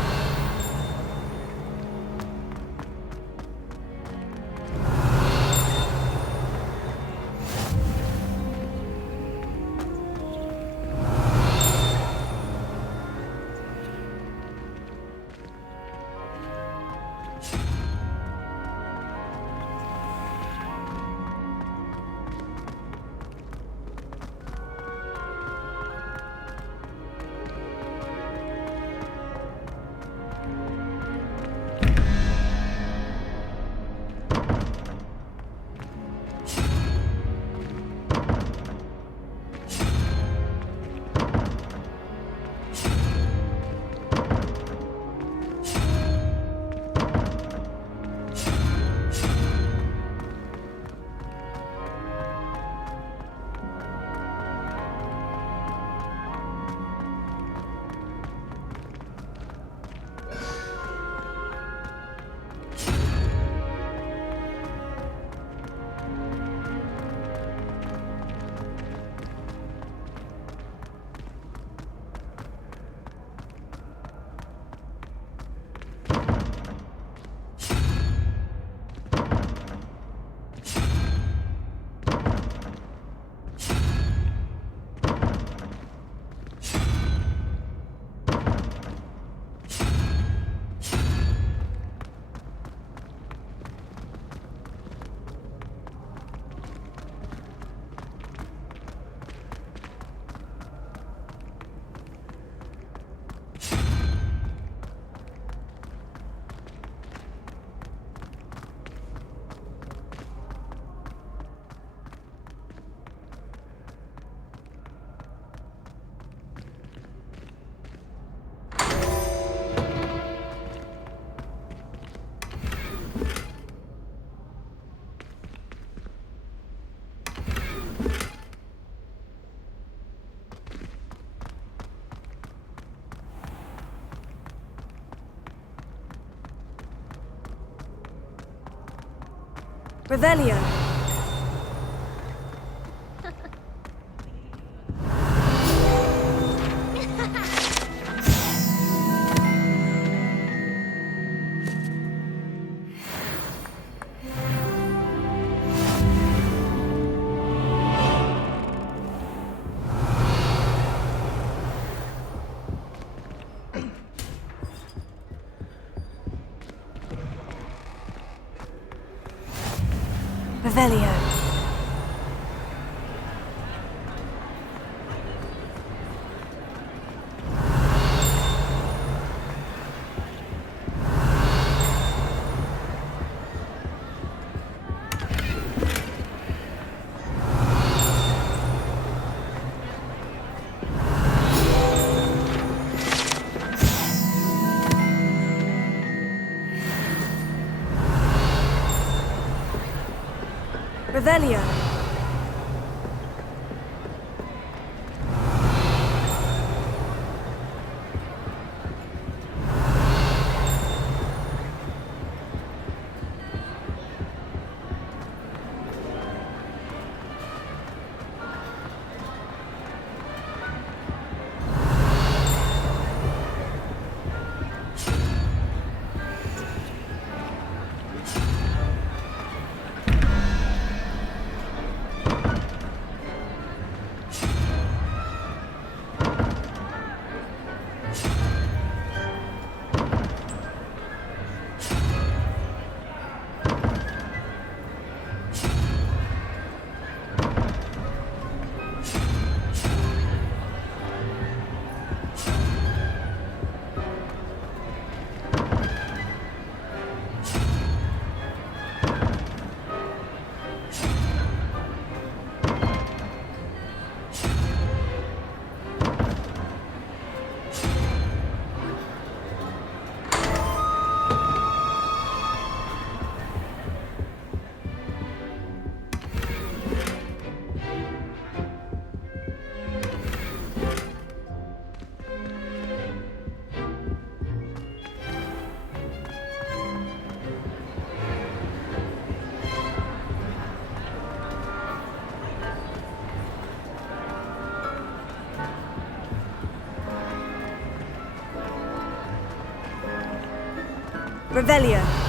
Revelio. Revelio. Revelio. Revelio.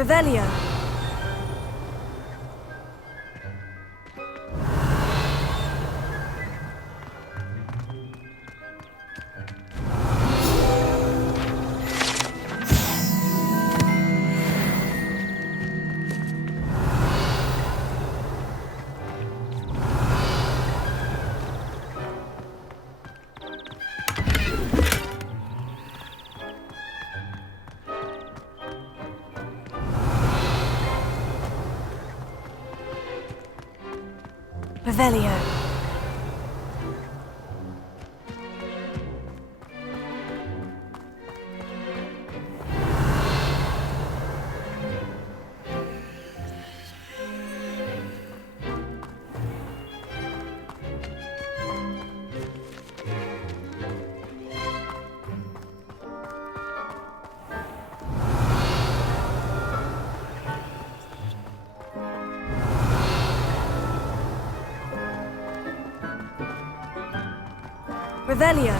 Revelio. Revelio. Revelio.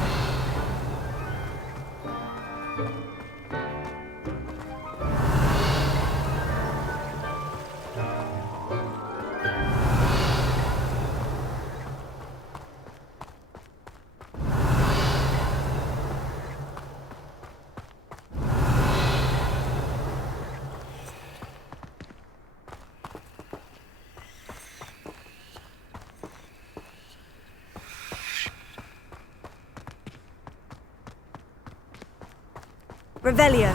Revelio.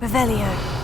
Revelio.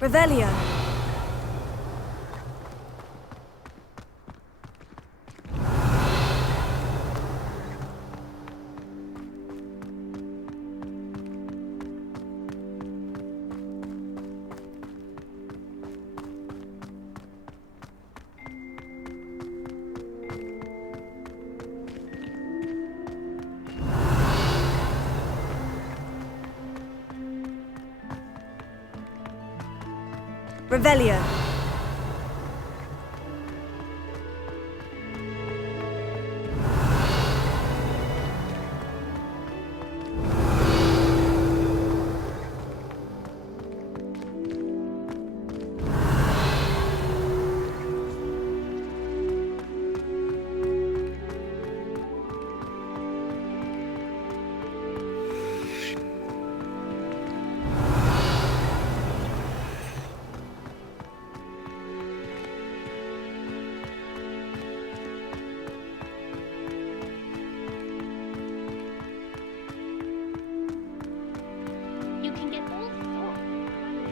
Revelio. Revelio.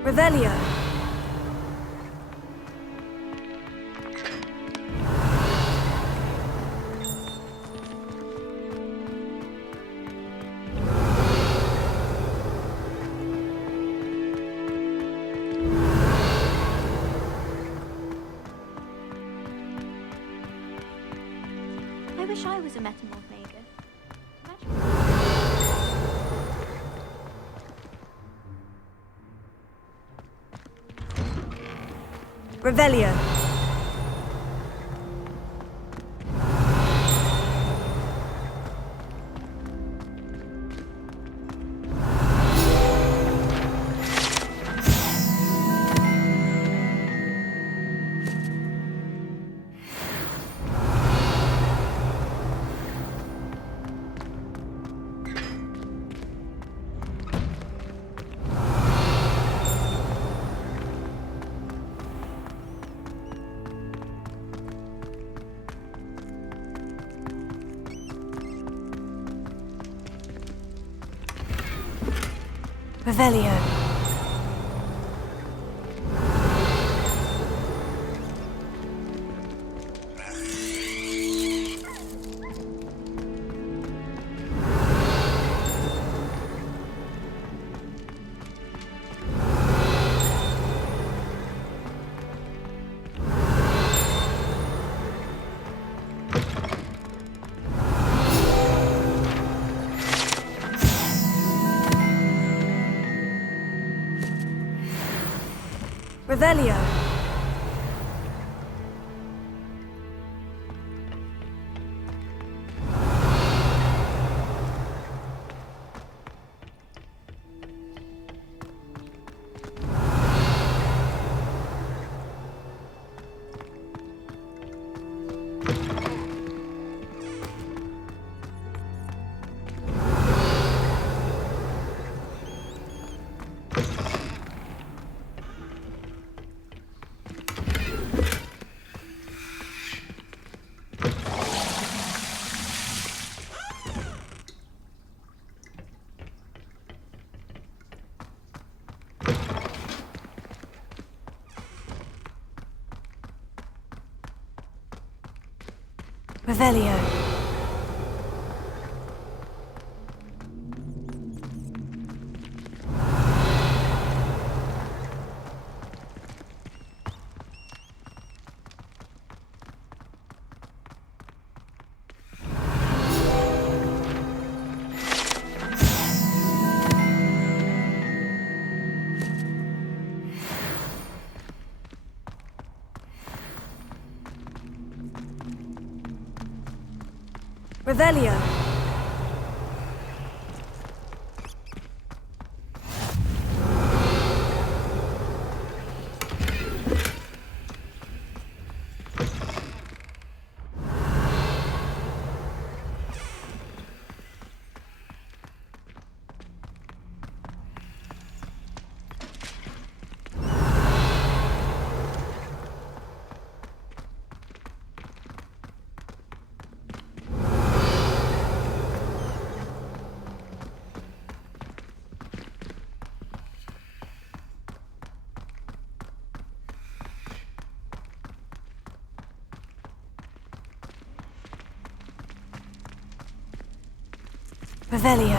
Revelio. I wish I was a metamorph maker. Revelio. Revelio. Revelio. Revelio. Revelio. Revelio.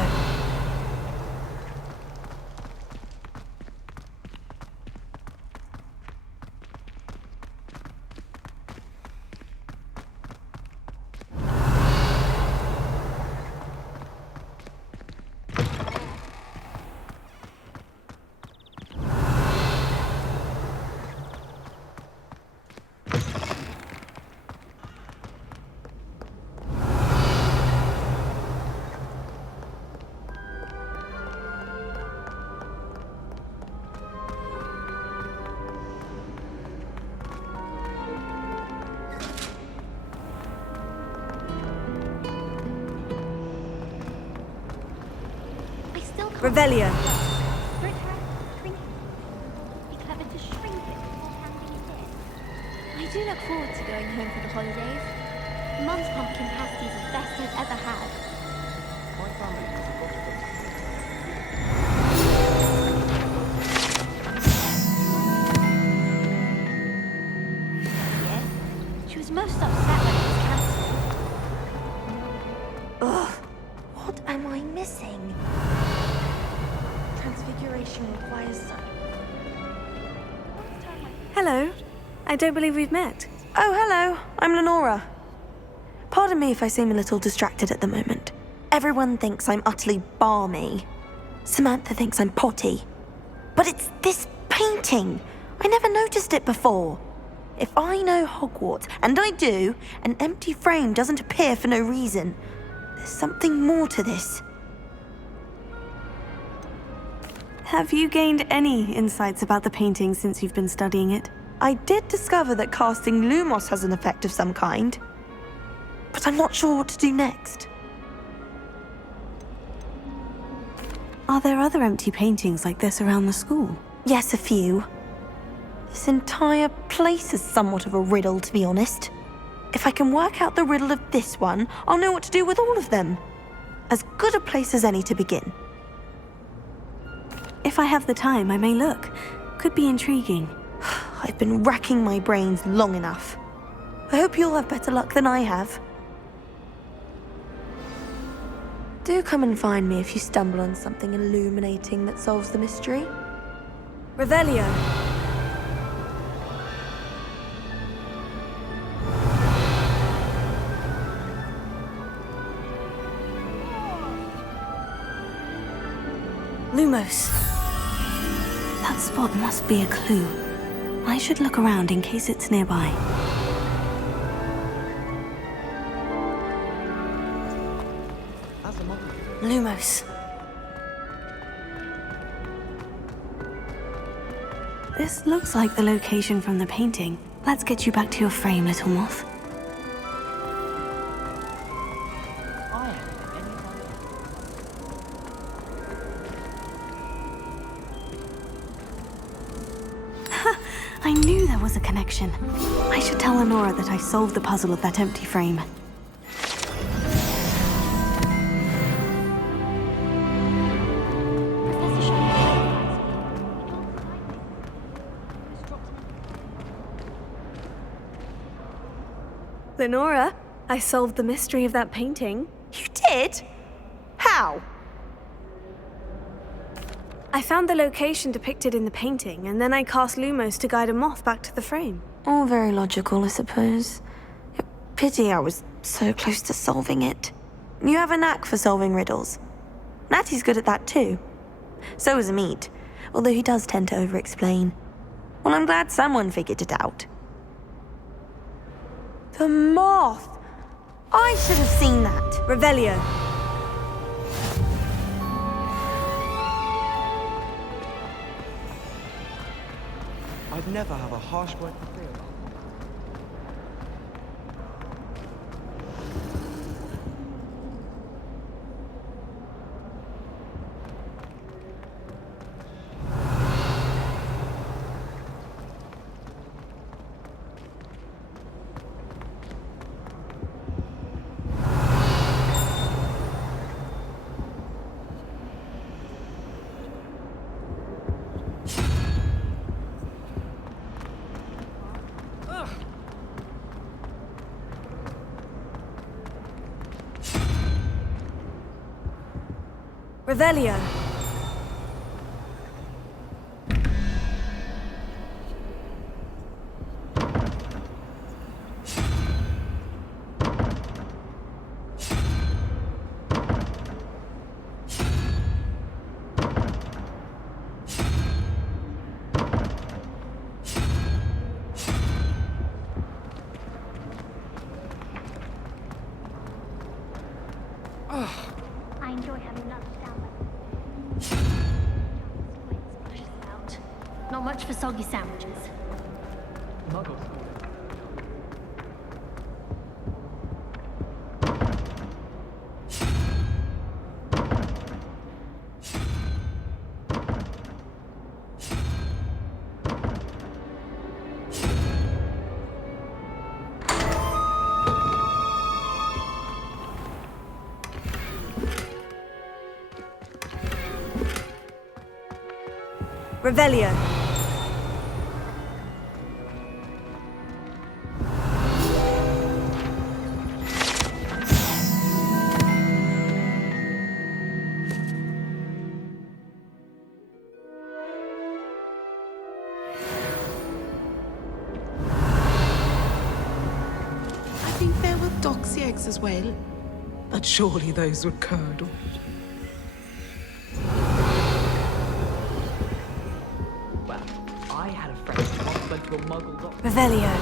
Revelio. Be clever to shrink it before handing it in. I do look forward to going home for the holidays. Mum's pumpkin pasties are the best I've ever had. My family has a lot of them. preparation requires so... Hello. I don't believe we've met. Oh, hello. I'm Lenora. Pardon me if I seem a little distracted at the moment. Everyone thinks I'm utterly balmy. Samantha thinks I'm potty. But it's this painting. I never noticed it before. If I know Hogwarts, and I do, an empty frame doesn't appear for no reason. There's something more to this. Have you gained any insights about the painting since you've been studying it? I did discover that casting Lumos has an effect of some kind. But I'm not sure what to do next. Are there other empty paintings like this around the school? Yes, a few. This entire place is somewhat of a riddle, to be honest. If I can work out the riddle of this one, I'll know what to do with all of them. As good a place as any to begin. If I have the time, I may look. Could be intriguing. I've been racking my brains long enough. I hope you'll have better luck than I have. Do come and find me if you stumble on something illuminating that solves the mystery. Revelio. Lumos. That spot must be a clue. I should look around in case it's nearby. Lumos. This looks like the location from the painting. Let's get you back to your frame, little moth. I knew there was a connection. I should tell Lenora that I solved the puzzle of that empty frame. Lenora, I solved the mystery of that painting. You did? How? I found the location depicted in the painting, and then I cast Lumos to guide a moth back to the frame. All very logical, I suppose. Pity I was so close to solving it. You have a knack for solving riddles. Natty's good at that too. So is Amit, although he does tend to over-explain. Well, I'm glad someone figured it out. The moth! I should have seen that. Revelio. I'd never have a harsh word to say about it. Revelio. I enjoy having lunch down by. Not much for soggy sandwiches. Muggles. Revelio. eggs as well? But surely those would curdle. Well, I had a friend who once went to a muggle doctor. Revelio.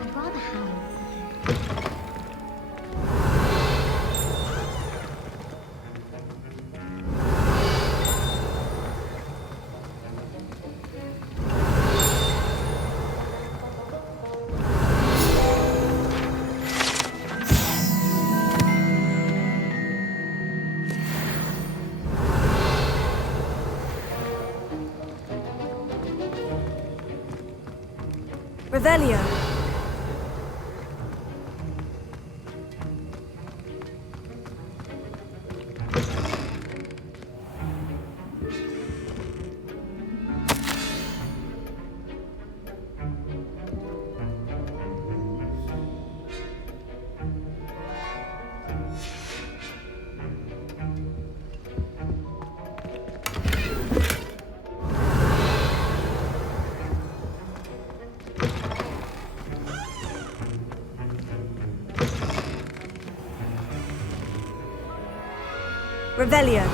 I'd rather have. Revelio. Revelio.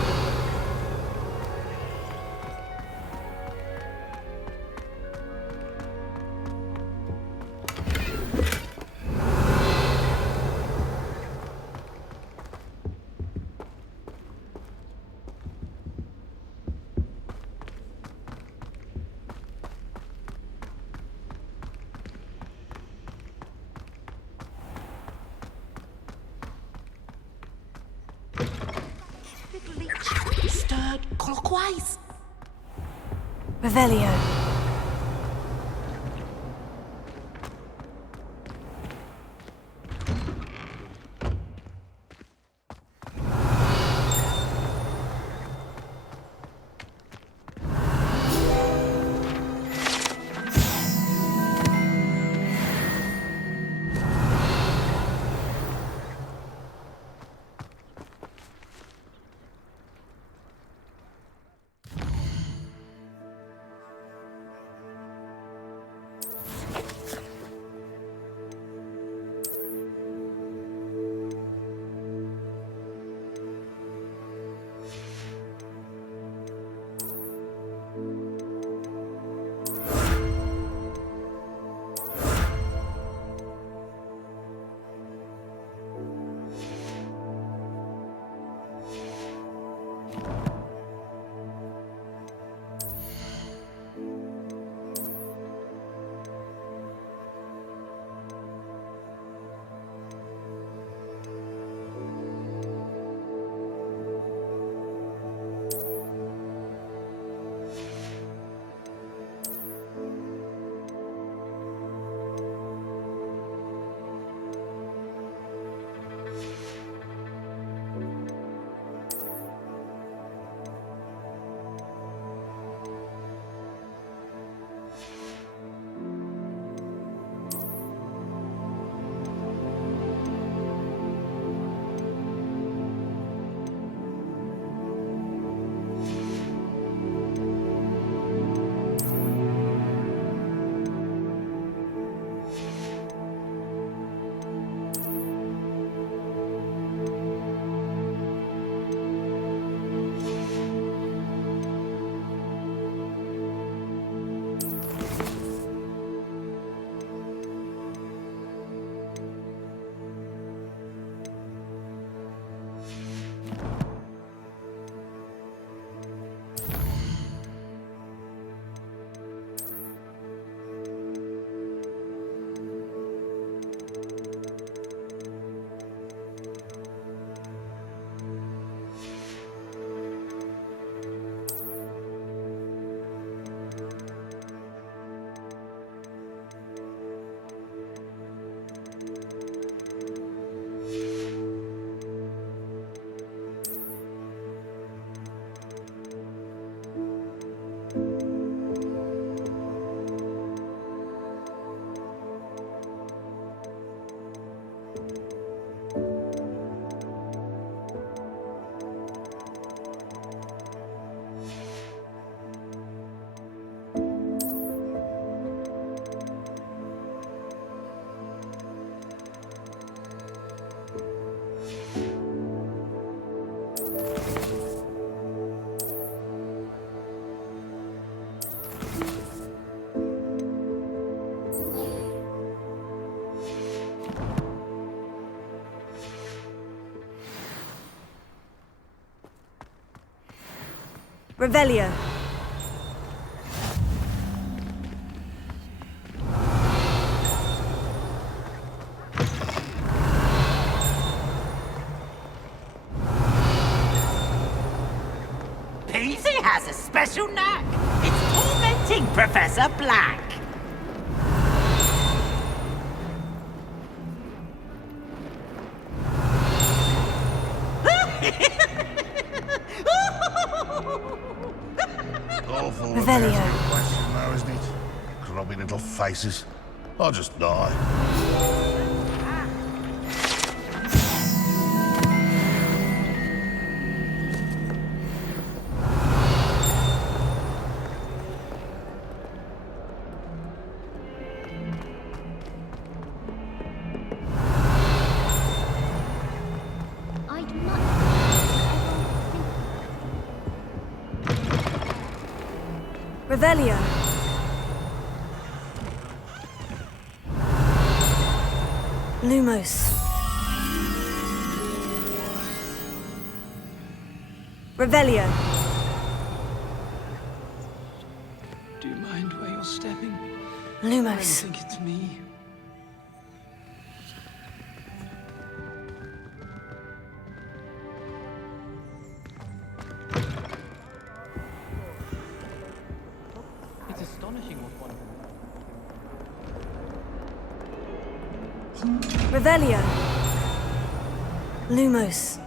Stirred clockwise. Revelio. Revelio. Peasy has a special knack. It's tormenting Professor Black. Awful Revelio. question now, isn't it? Grubby little faces. I'll just die. I'd much Revelio. Lumos. Revelio. Do you mind where you're stepping? Lumos. I don't think it's me. It's astonishing what one Revelio. Lumos.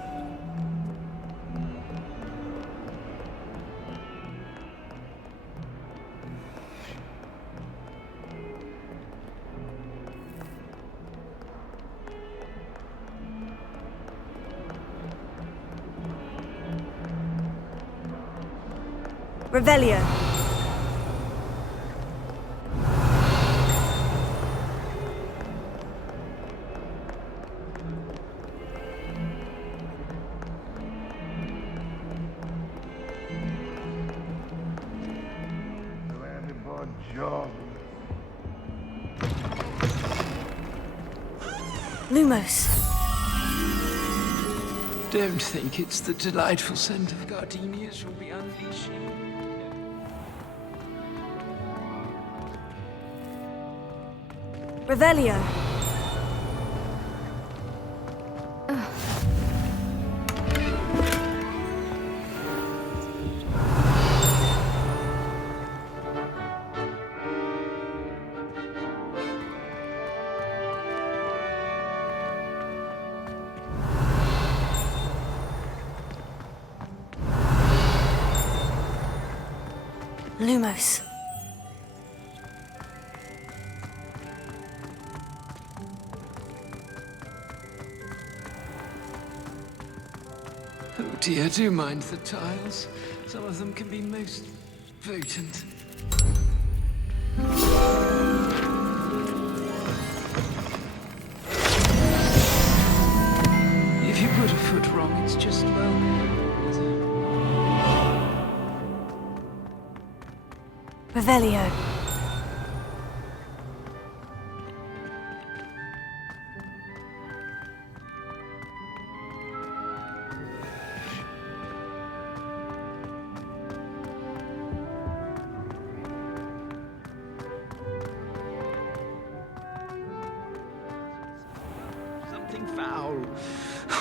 Revelio. Landed by John. Lumos. Don't think it's the delightful scent of gardenias you'll be unleashing. Revelio. Lumos. Oh dear, do mind the tiles. Some of them can be most potent. If you put a foot wrong, it's just, well... Revelio. Something foul.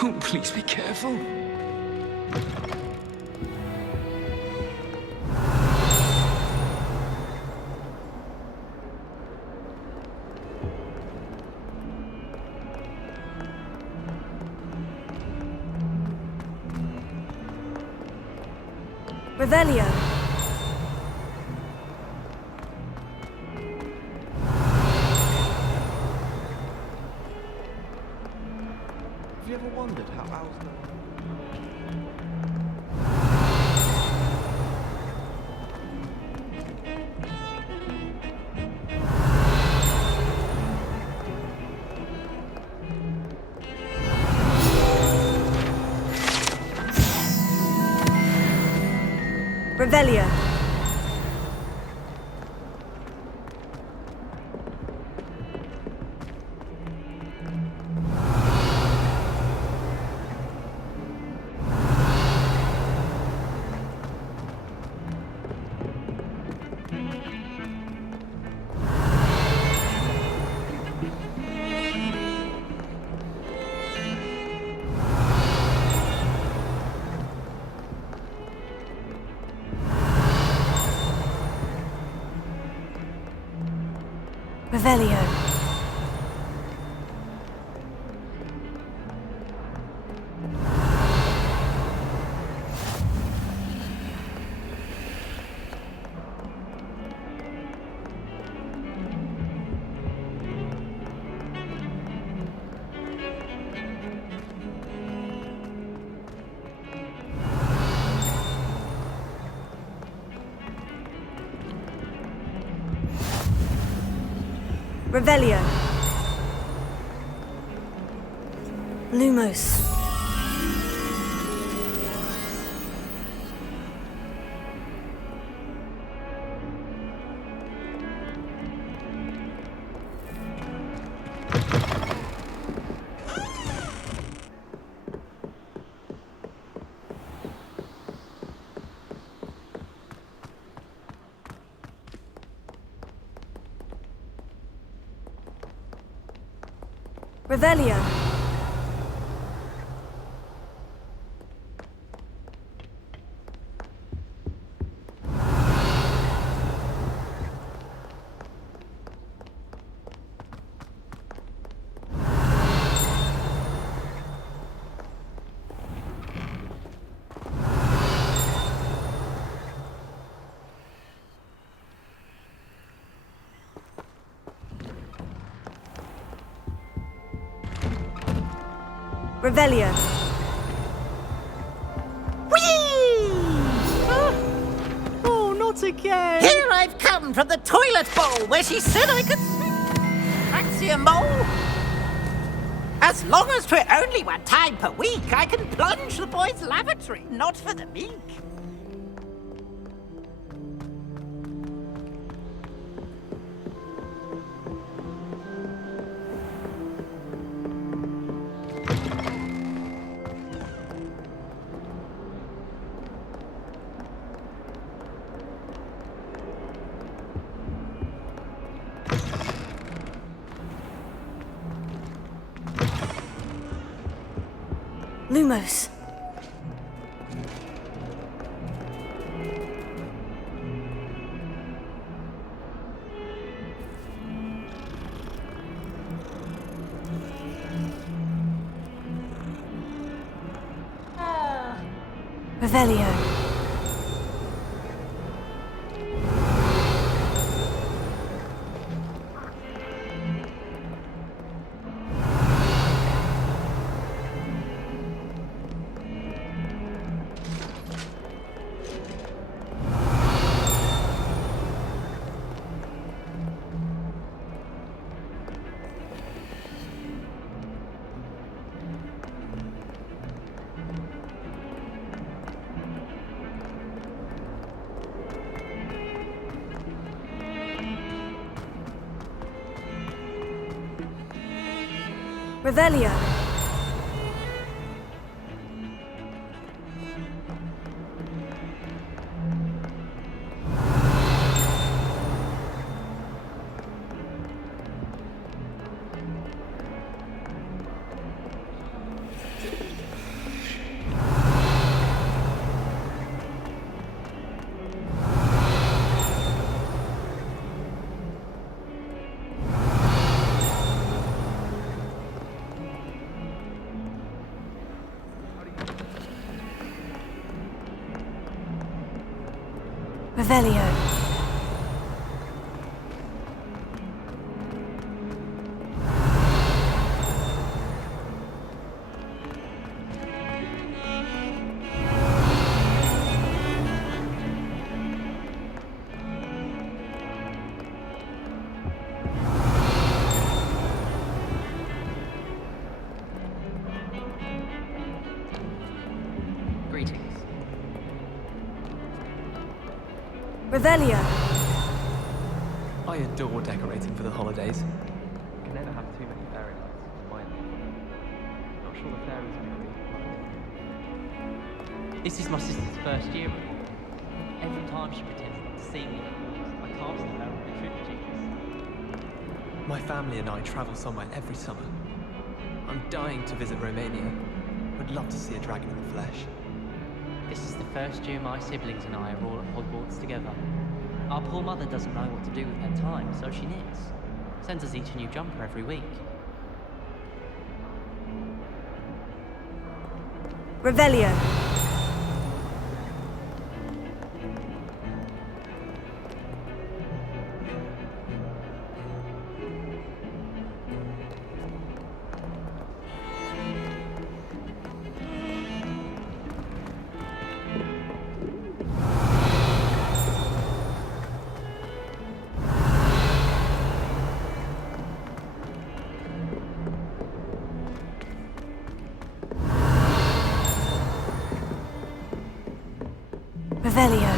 Oh, please be careful. Revelio. Have you ever wondered how owls know? Revelio. Revelio. Revelio. Lumos. Revelio. Revelio. Oh, not again! Here I've come from the toilet bowl where she said I could fancy a mole. As long as 'twere only 1 time per week, I can plunge the boys' lavatory, not for the meek. Lumos. Revelio. Revelio. Revelio. Greetings. Revelio. I adore decorating for the holidays. You can never have too many fairy lights, in my opinion. Not sure the fairies are going to be. This is my sister's first year with me. Every time she pretends not to see me, I cast her out with the trick. My family and I travel somewhere every summer. I'm dying to visit Romania. Would love to see a dragon in the flesh. This is the first year my siblings and I are all at Hogwarts together. Our poor mother doesn't know what to do with her time, so she knits. Sends us each a new jumper every week. Revelio. Revelio.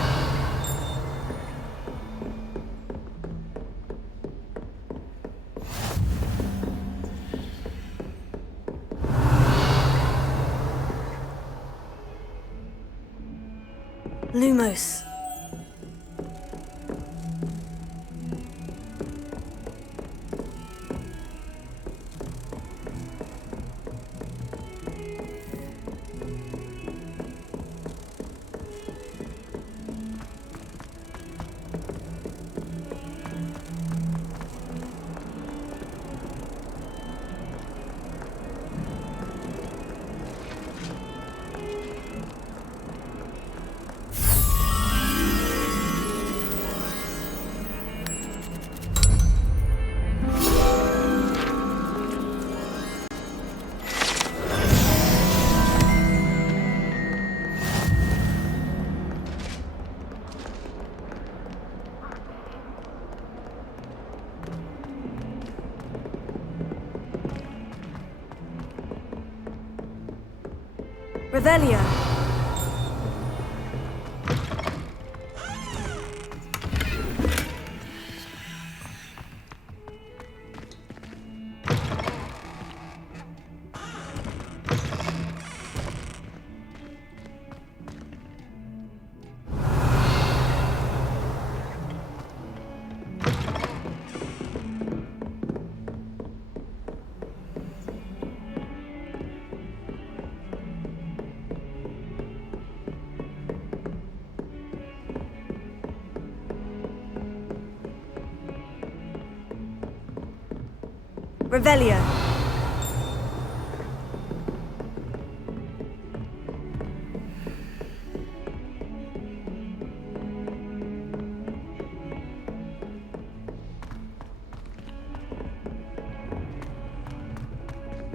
Lumos. Revelio. Revelio.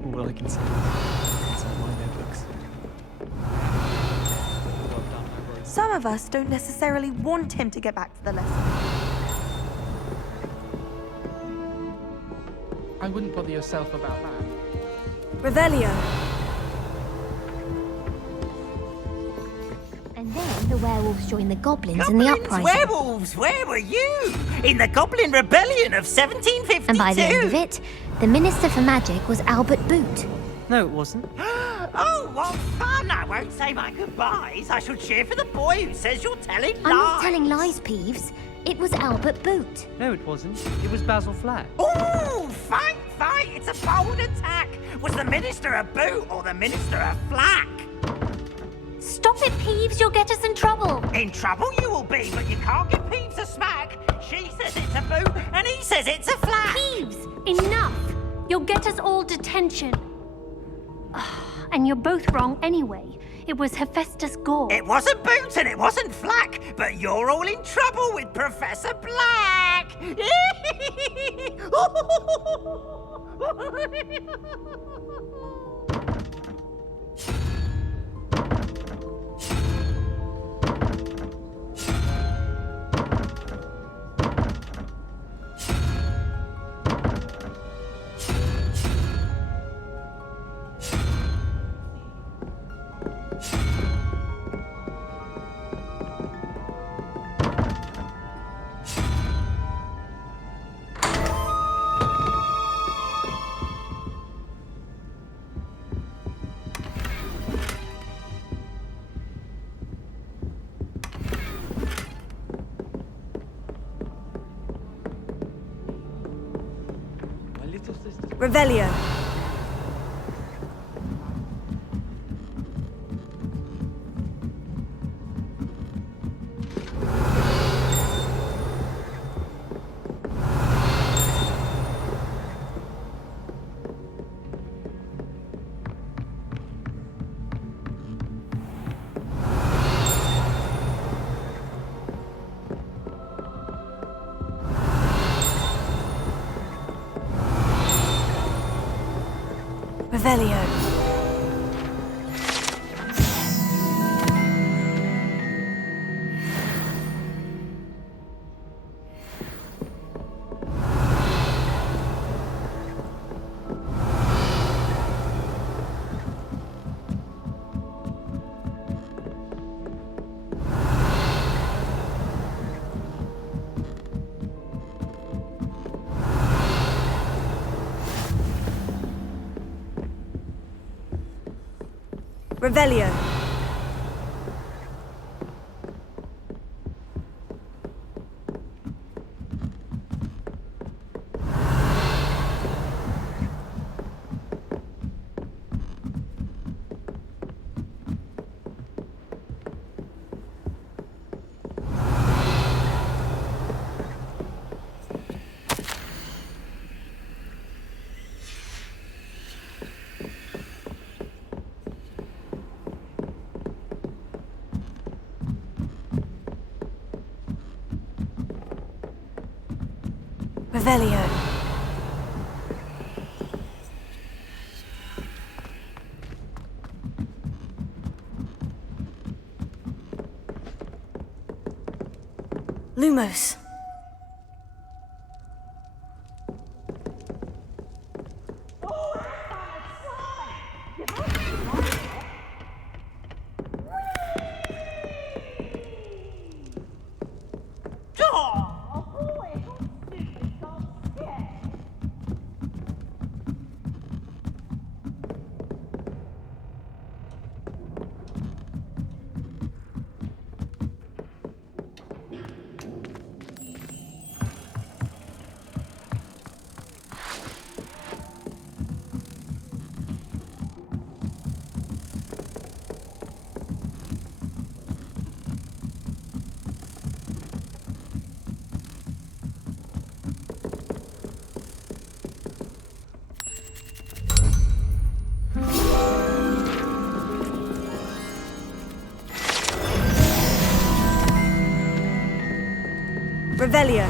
All I can say is inside my notebooks. Some of us don't necessarily want him to get back to the lesson. I wouldn't bother yourself about that. Revelio. And then the werewolves joined the goblins in the uprising. Werewolves, where were you? In the Goblin Rebellion of 1752. And by the end of it, the Minister for Magic was Albert Boot. No, it wasn't. Oh, what fun! I won't say my goodbyes. I shall cheer for the boy who says you're telling lies. I'm not telling lies, Peeves. It was Albert Boot. No, it wasn't. It was Basil Flack. Ooh, fight! It's a bold attack. Was the Minister a boot or the Minister a flack? Stop it, Peeves. You'll get us in trouble. In trouble you will be, but you can't give Peeves a smack. She says it's a boot and he says it's a flack. Peeves, enough. You'll get us all detention. And you're both wrong anyway. It was Hephaestus Gore. It wasn't Boot and it wasn't Flack, but you're all in trouble with Professor Black. Revelio. Revelio. Revelio. Revelio. Lumos. Revelio.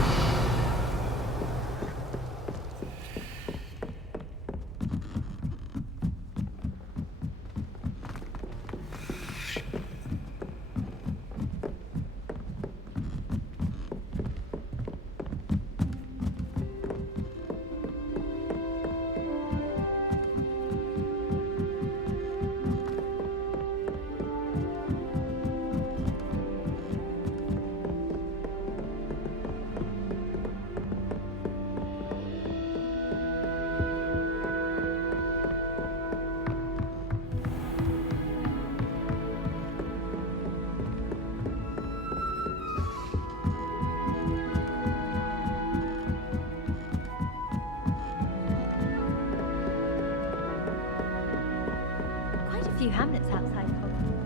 Quite a few hamlets outside Hogwarts.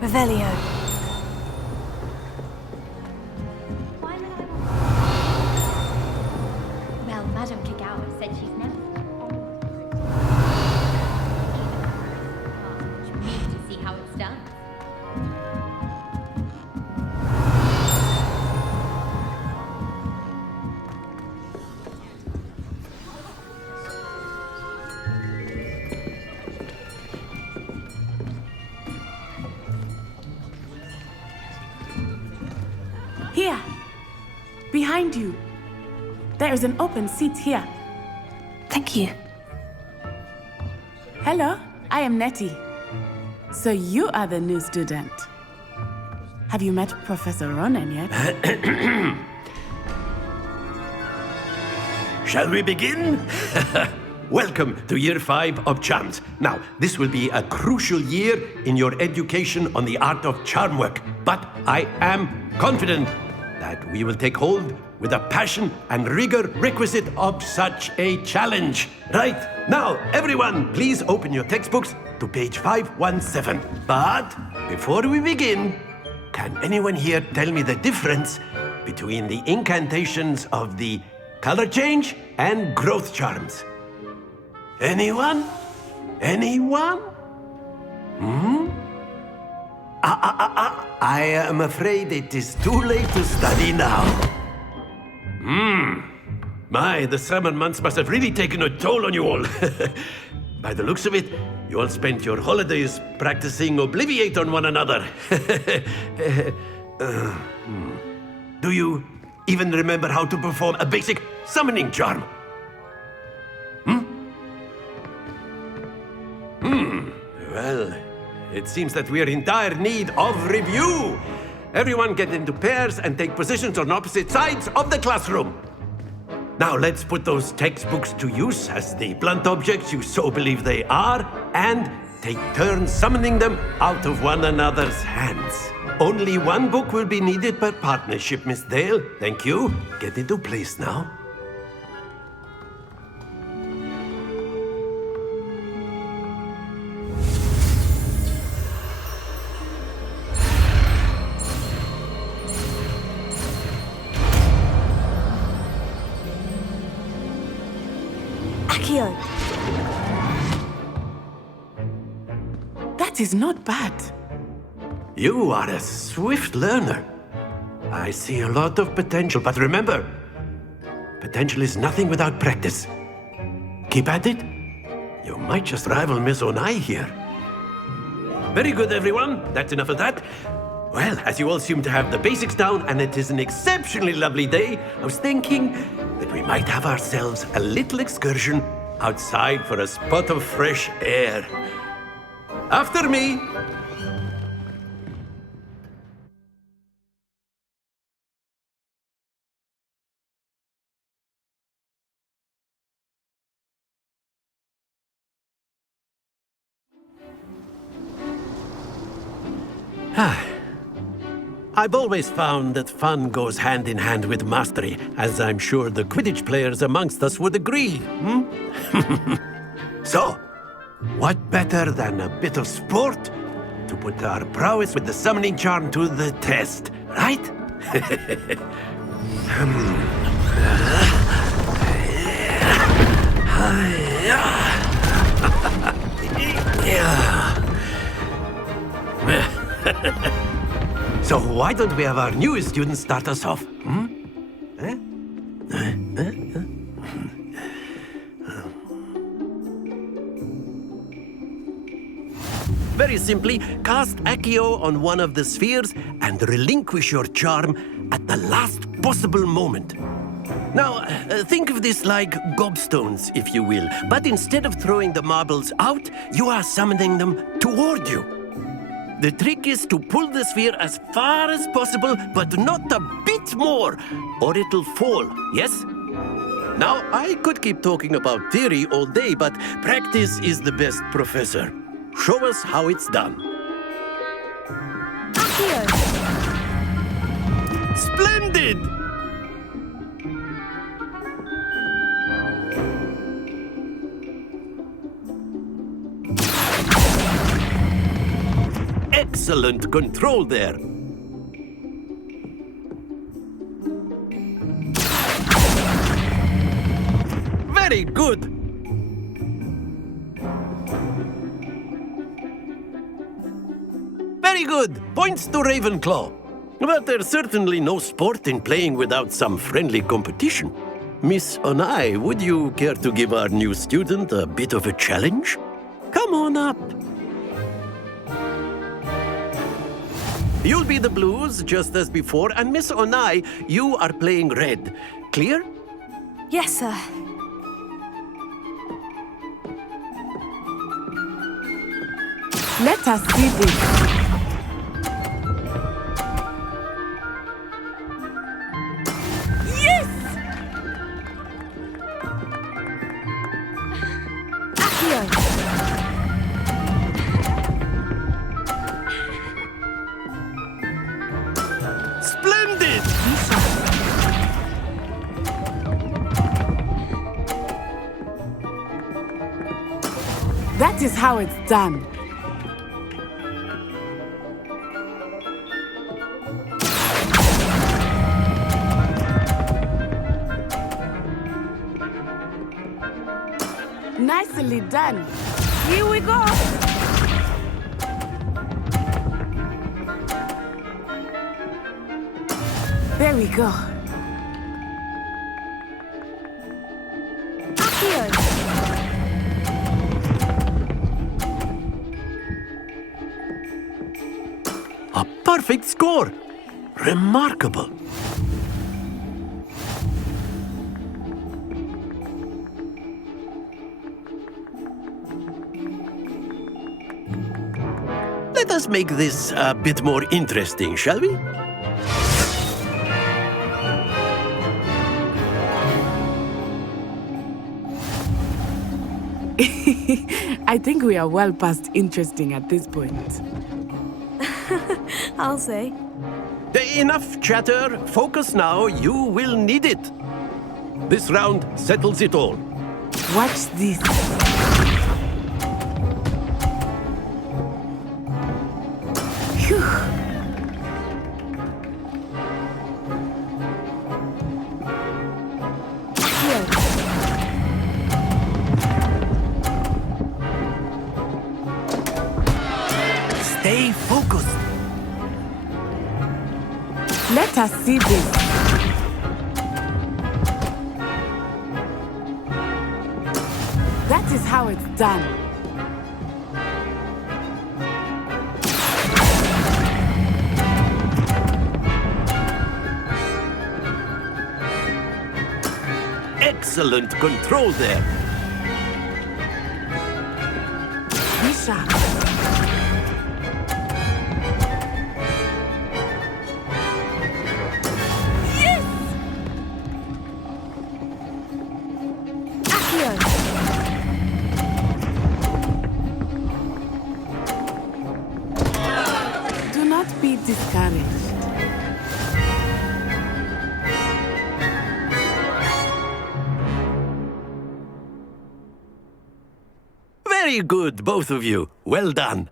Revelio. Why would I want... Well, Madame Kagawa said she's never... to see how it's done. Here! Behind you! There is an open seat here. Thank you. Hello, I am Nettie. So you are the new student. Have you met Professor Ronan yet? Shall we begin? Welcome to Year 5 of Charms. Now, this will be a crucial year in your education on the art of charm work, but I am confident that we will take hold with the passion and rigor requisite of such a challenge. Right, now, everyone, please open your textbooks to page 517. But before we begin, can anyone here tell me the difference between the incantations of the color change and growth charms? Anyone? Anyone? I am afraid it is too late to study now. My, the summer months must have really taken a toll on you all. By the looks of it, you all spent your holidays practicing Obliviate on one another. Do you even remember how to perform a basic summoning charm? Well, it seems that we are in dire need of review. Everyone get into pairs and take positions on opposite sides of the classroom. Now let's put those textbooks to use as the blunt objects you so believe they are, and take turns summoning them out of one another's hands. Only one book will be needed per partnership, Miss Dale. Thank you. Get into place now. Accio! That is not bad. You are a swift learner. I see a lot of potential, but remember, potential is nothing without practice. Keep at it. You might just rival Miss Onai here. Very good, everyone. That's enough of that. Well, as you all seem to have the basics down, and it is an exceptionally lovely day, I was thinking that we might have ourselves a little excursion outside for a spot of fresh air. After me. I've always found that fun goes hand in hand with mastery, as I'm sure the Quidditch players amongst us would agree. So, what better than a bit of sport to put our prowess with the summoning charm to the test, right? So why don't we have our newest student start us off? Very simply, cast Accio on one of the spheres and relinquish your charm at the last possible moment. Now, think of this like gobstones, if you will, but instead of throwing the marbles out, you are summoning them toward you. The trick is to pull the sphere as far as possible, but not a bit more, or it'll fall, yes? Now, I could keep talking about theory all day, but practice is the best professor. Show us how it's done. Accio! Splendid! Excellent control there. Very good. Very good. Points to Ravenclaw. But there's certainly no sport in playing without some friendly competition. Miss Onai, would you care to give our new student a bit of a challenge? Come on up. You'll be the blues, just as before, and Miss Onai, you are playing red. Clear? Yes, sir. Let us see this. Splendid! That is how it's done. Nicely done. Here we go. There we go. A perfect score! Remarkable! Let us make this a bit more interesting, shall we? I think we are well past interesting at this point. I'll say. Enough chatter. Focus now. You will need it. This round settles it all. Watch this. Phew. Stay focused. Let us see this. That is how it's done. Excellent control there. Be sharp. Do not be discouraged. Very good, both of you. Well done.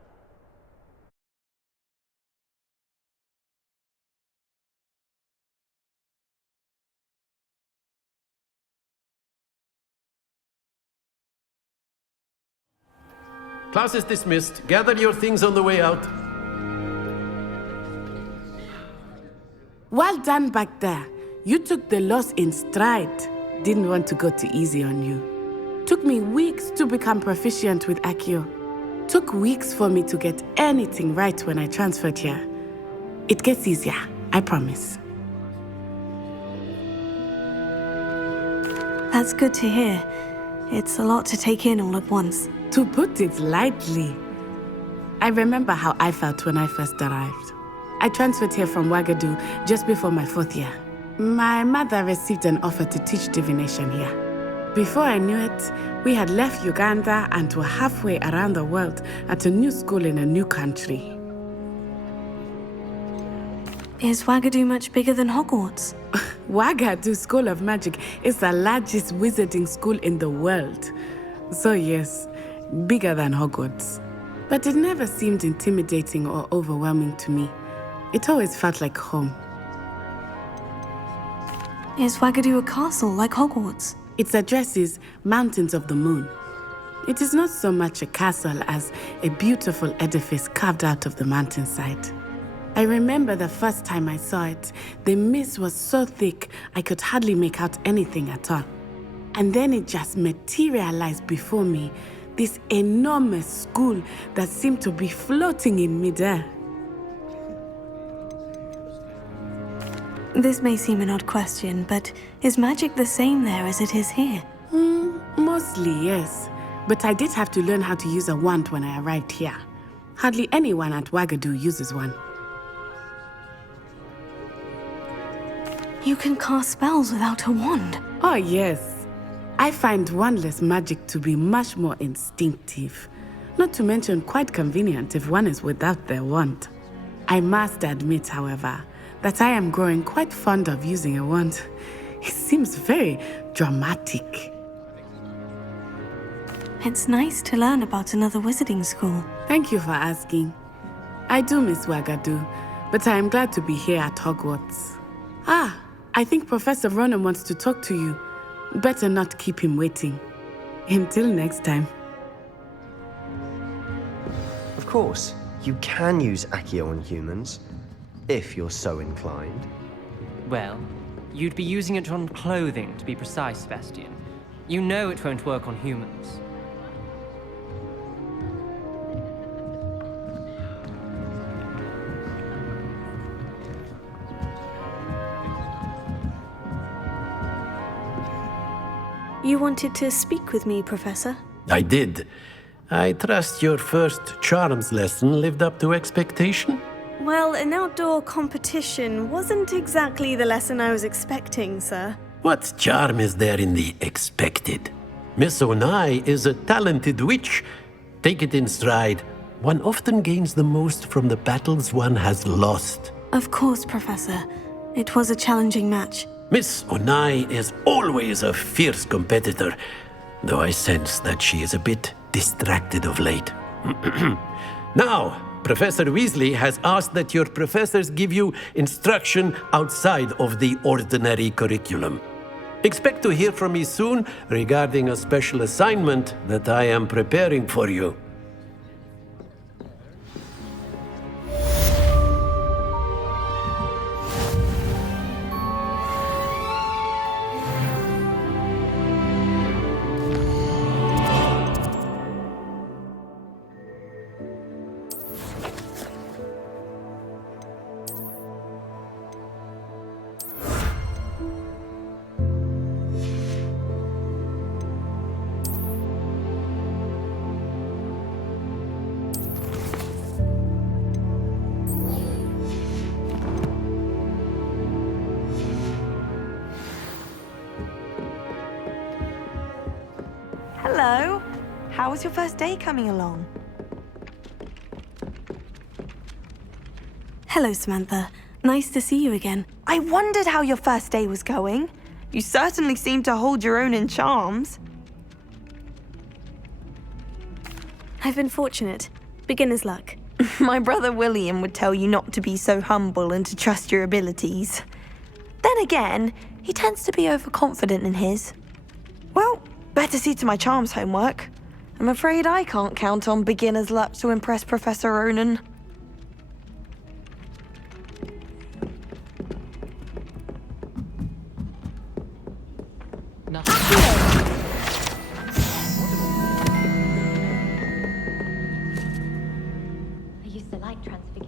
Class is dismissed. Gather your things on the way out. Well done back there. You took the loss in stride. Didn't want to go too easy on you. Took me weeks to become proficient with Accio. Took weeks for me to get anything right when I transferred here. It gets easier, I promise. That's good to hear. It's a lot to take in all at once. To put it lightly, I remember how I felt when I first arrived. I transferred here from Ouagadougou just before my 4th year. My mother received an offer to teach divination here. Before I knew it, we had left Uganda and were halfway around the world at a new school in a new country. Is Ouagadougou much bigger than Hogwarts? Ouagadougou School of Magic is the largest wizarding school in the world. So yes, bigger than Hogwarts. But it never seemed intimidating or overwhelming to me. It always felt like home. Is Ouagadougou a castle like Hogwarts? Its address is Mountains of the Moon. It is not so much a castle as a beautiful edifice carved out of the mountainside. I remember the first time I saw it, the mist was so thick I could hardly make out anything at all. And then it just materialized before me, this enormous school that seemed to be floating in midair. This may seem an odd question, but is magic the same there as it is here? Mostly, yes. But I did have to learn how to use a wand when I arrived here. Hardly anyone at Ouagadougou uses one. You can cast spells without a wand? Oh, yes. I find wandless magic to be much more instinctive. Not to mention quite convenient if one is without their wand. I must admit, however, that I am growing quite fond of using a wand. It seems very dramatic. It's nice to learn about another wizarding school. Thank you for asking. I do miss Ouagadougou, but I am glad to be here at Hogwarts. Ah, I think Professor Ronan wants to talk to you. Better not keep him waiting. Until next time. Of course, you can use Accio on humans, if you're so inclined. Well, you'd be using it on clothing, to be precise, Sebastian. You know it won't work on humans. You wanted to speak with me, Professor? I did. I trust your first charms lesson lived up to expectation? Well, an outdoor competition wasn't exactly the lesson I was expecting, sir. What charm is there in the expected? Miss Onai is a talented witch. Take it in stride. One often gains the most from the battles one has lost. Of course, Professor. It was a challenging match. Miss Onai is always a fierce competitor, though I sense that she is a bit distracted of late. Now, Professor Weasley has asked that your professors give you instruction outside of the ordinary curriculum. Expect to hear from me soon regarding a special assignment that I am preparing for you. Hello. How was your first day coming along? Hello, Samantha. Nice to see you again. I wondered how your first day was going. You certainly seem to hold your own in charms. I've been fortunate. Beginner's luck. My brother William would tell you not to be so humble and to trust your abilities. Then again, he tends to be overconfident in his. Well, better see to my charms homework. I'm afraid I can't count on beginner's luck to impress Professor Ronan. I used to like transfiguration.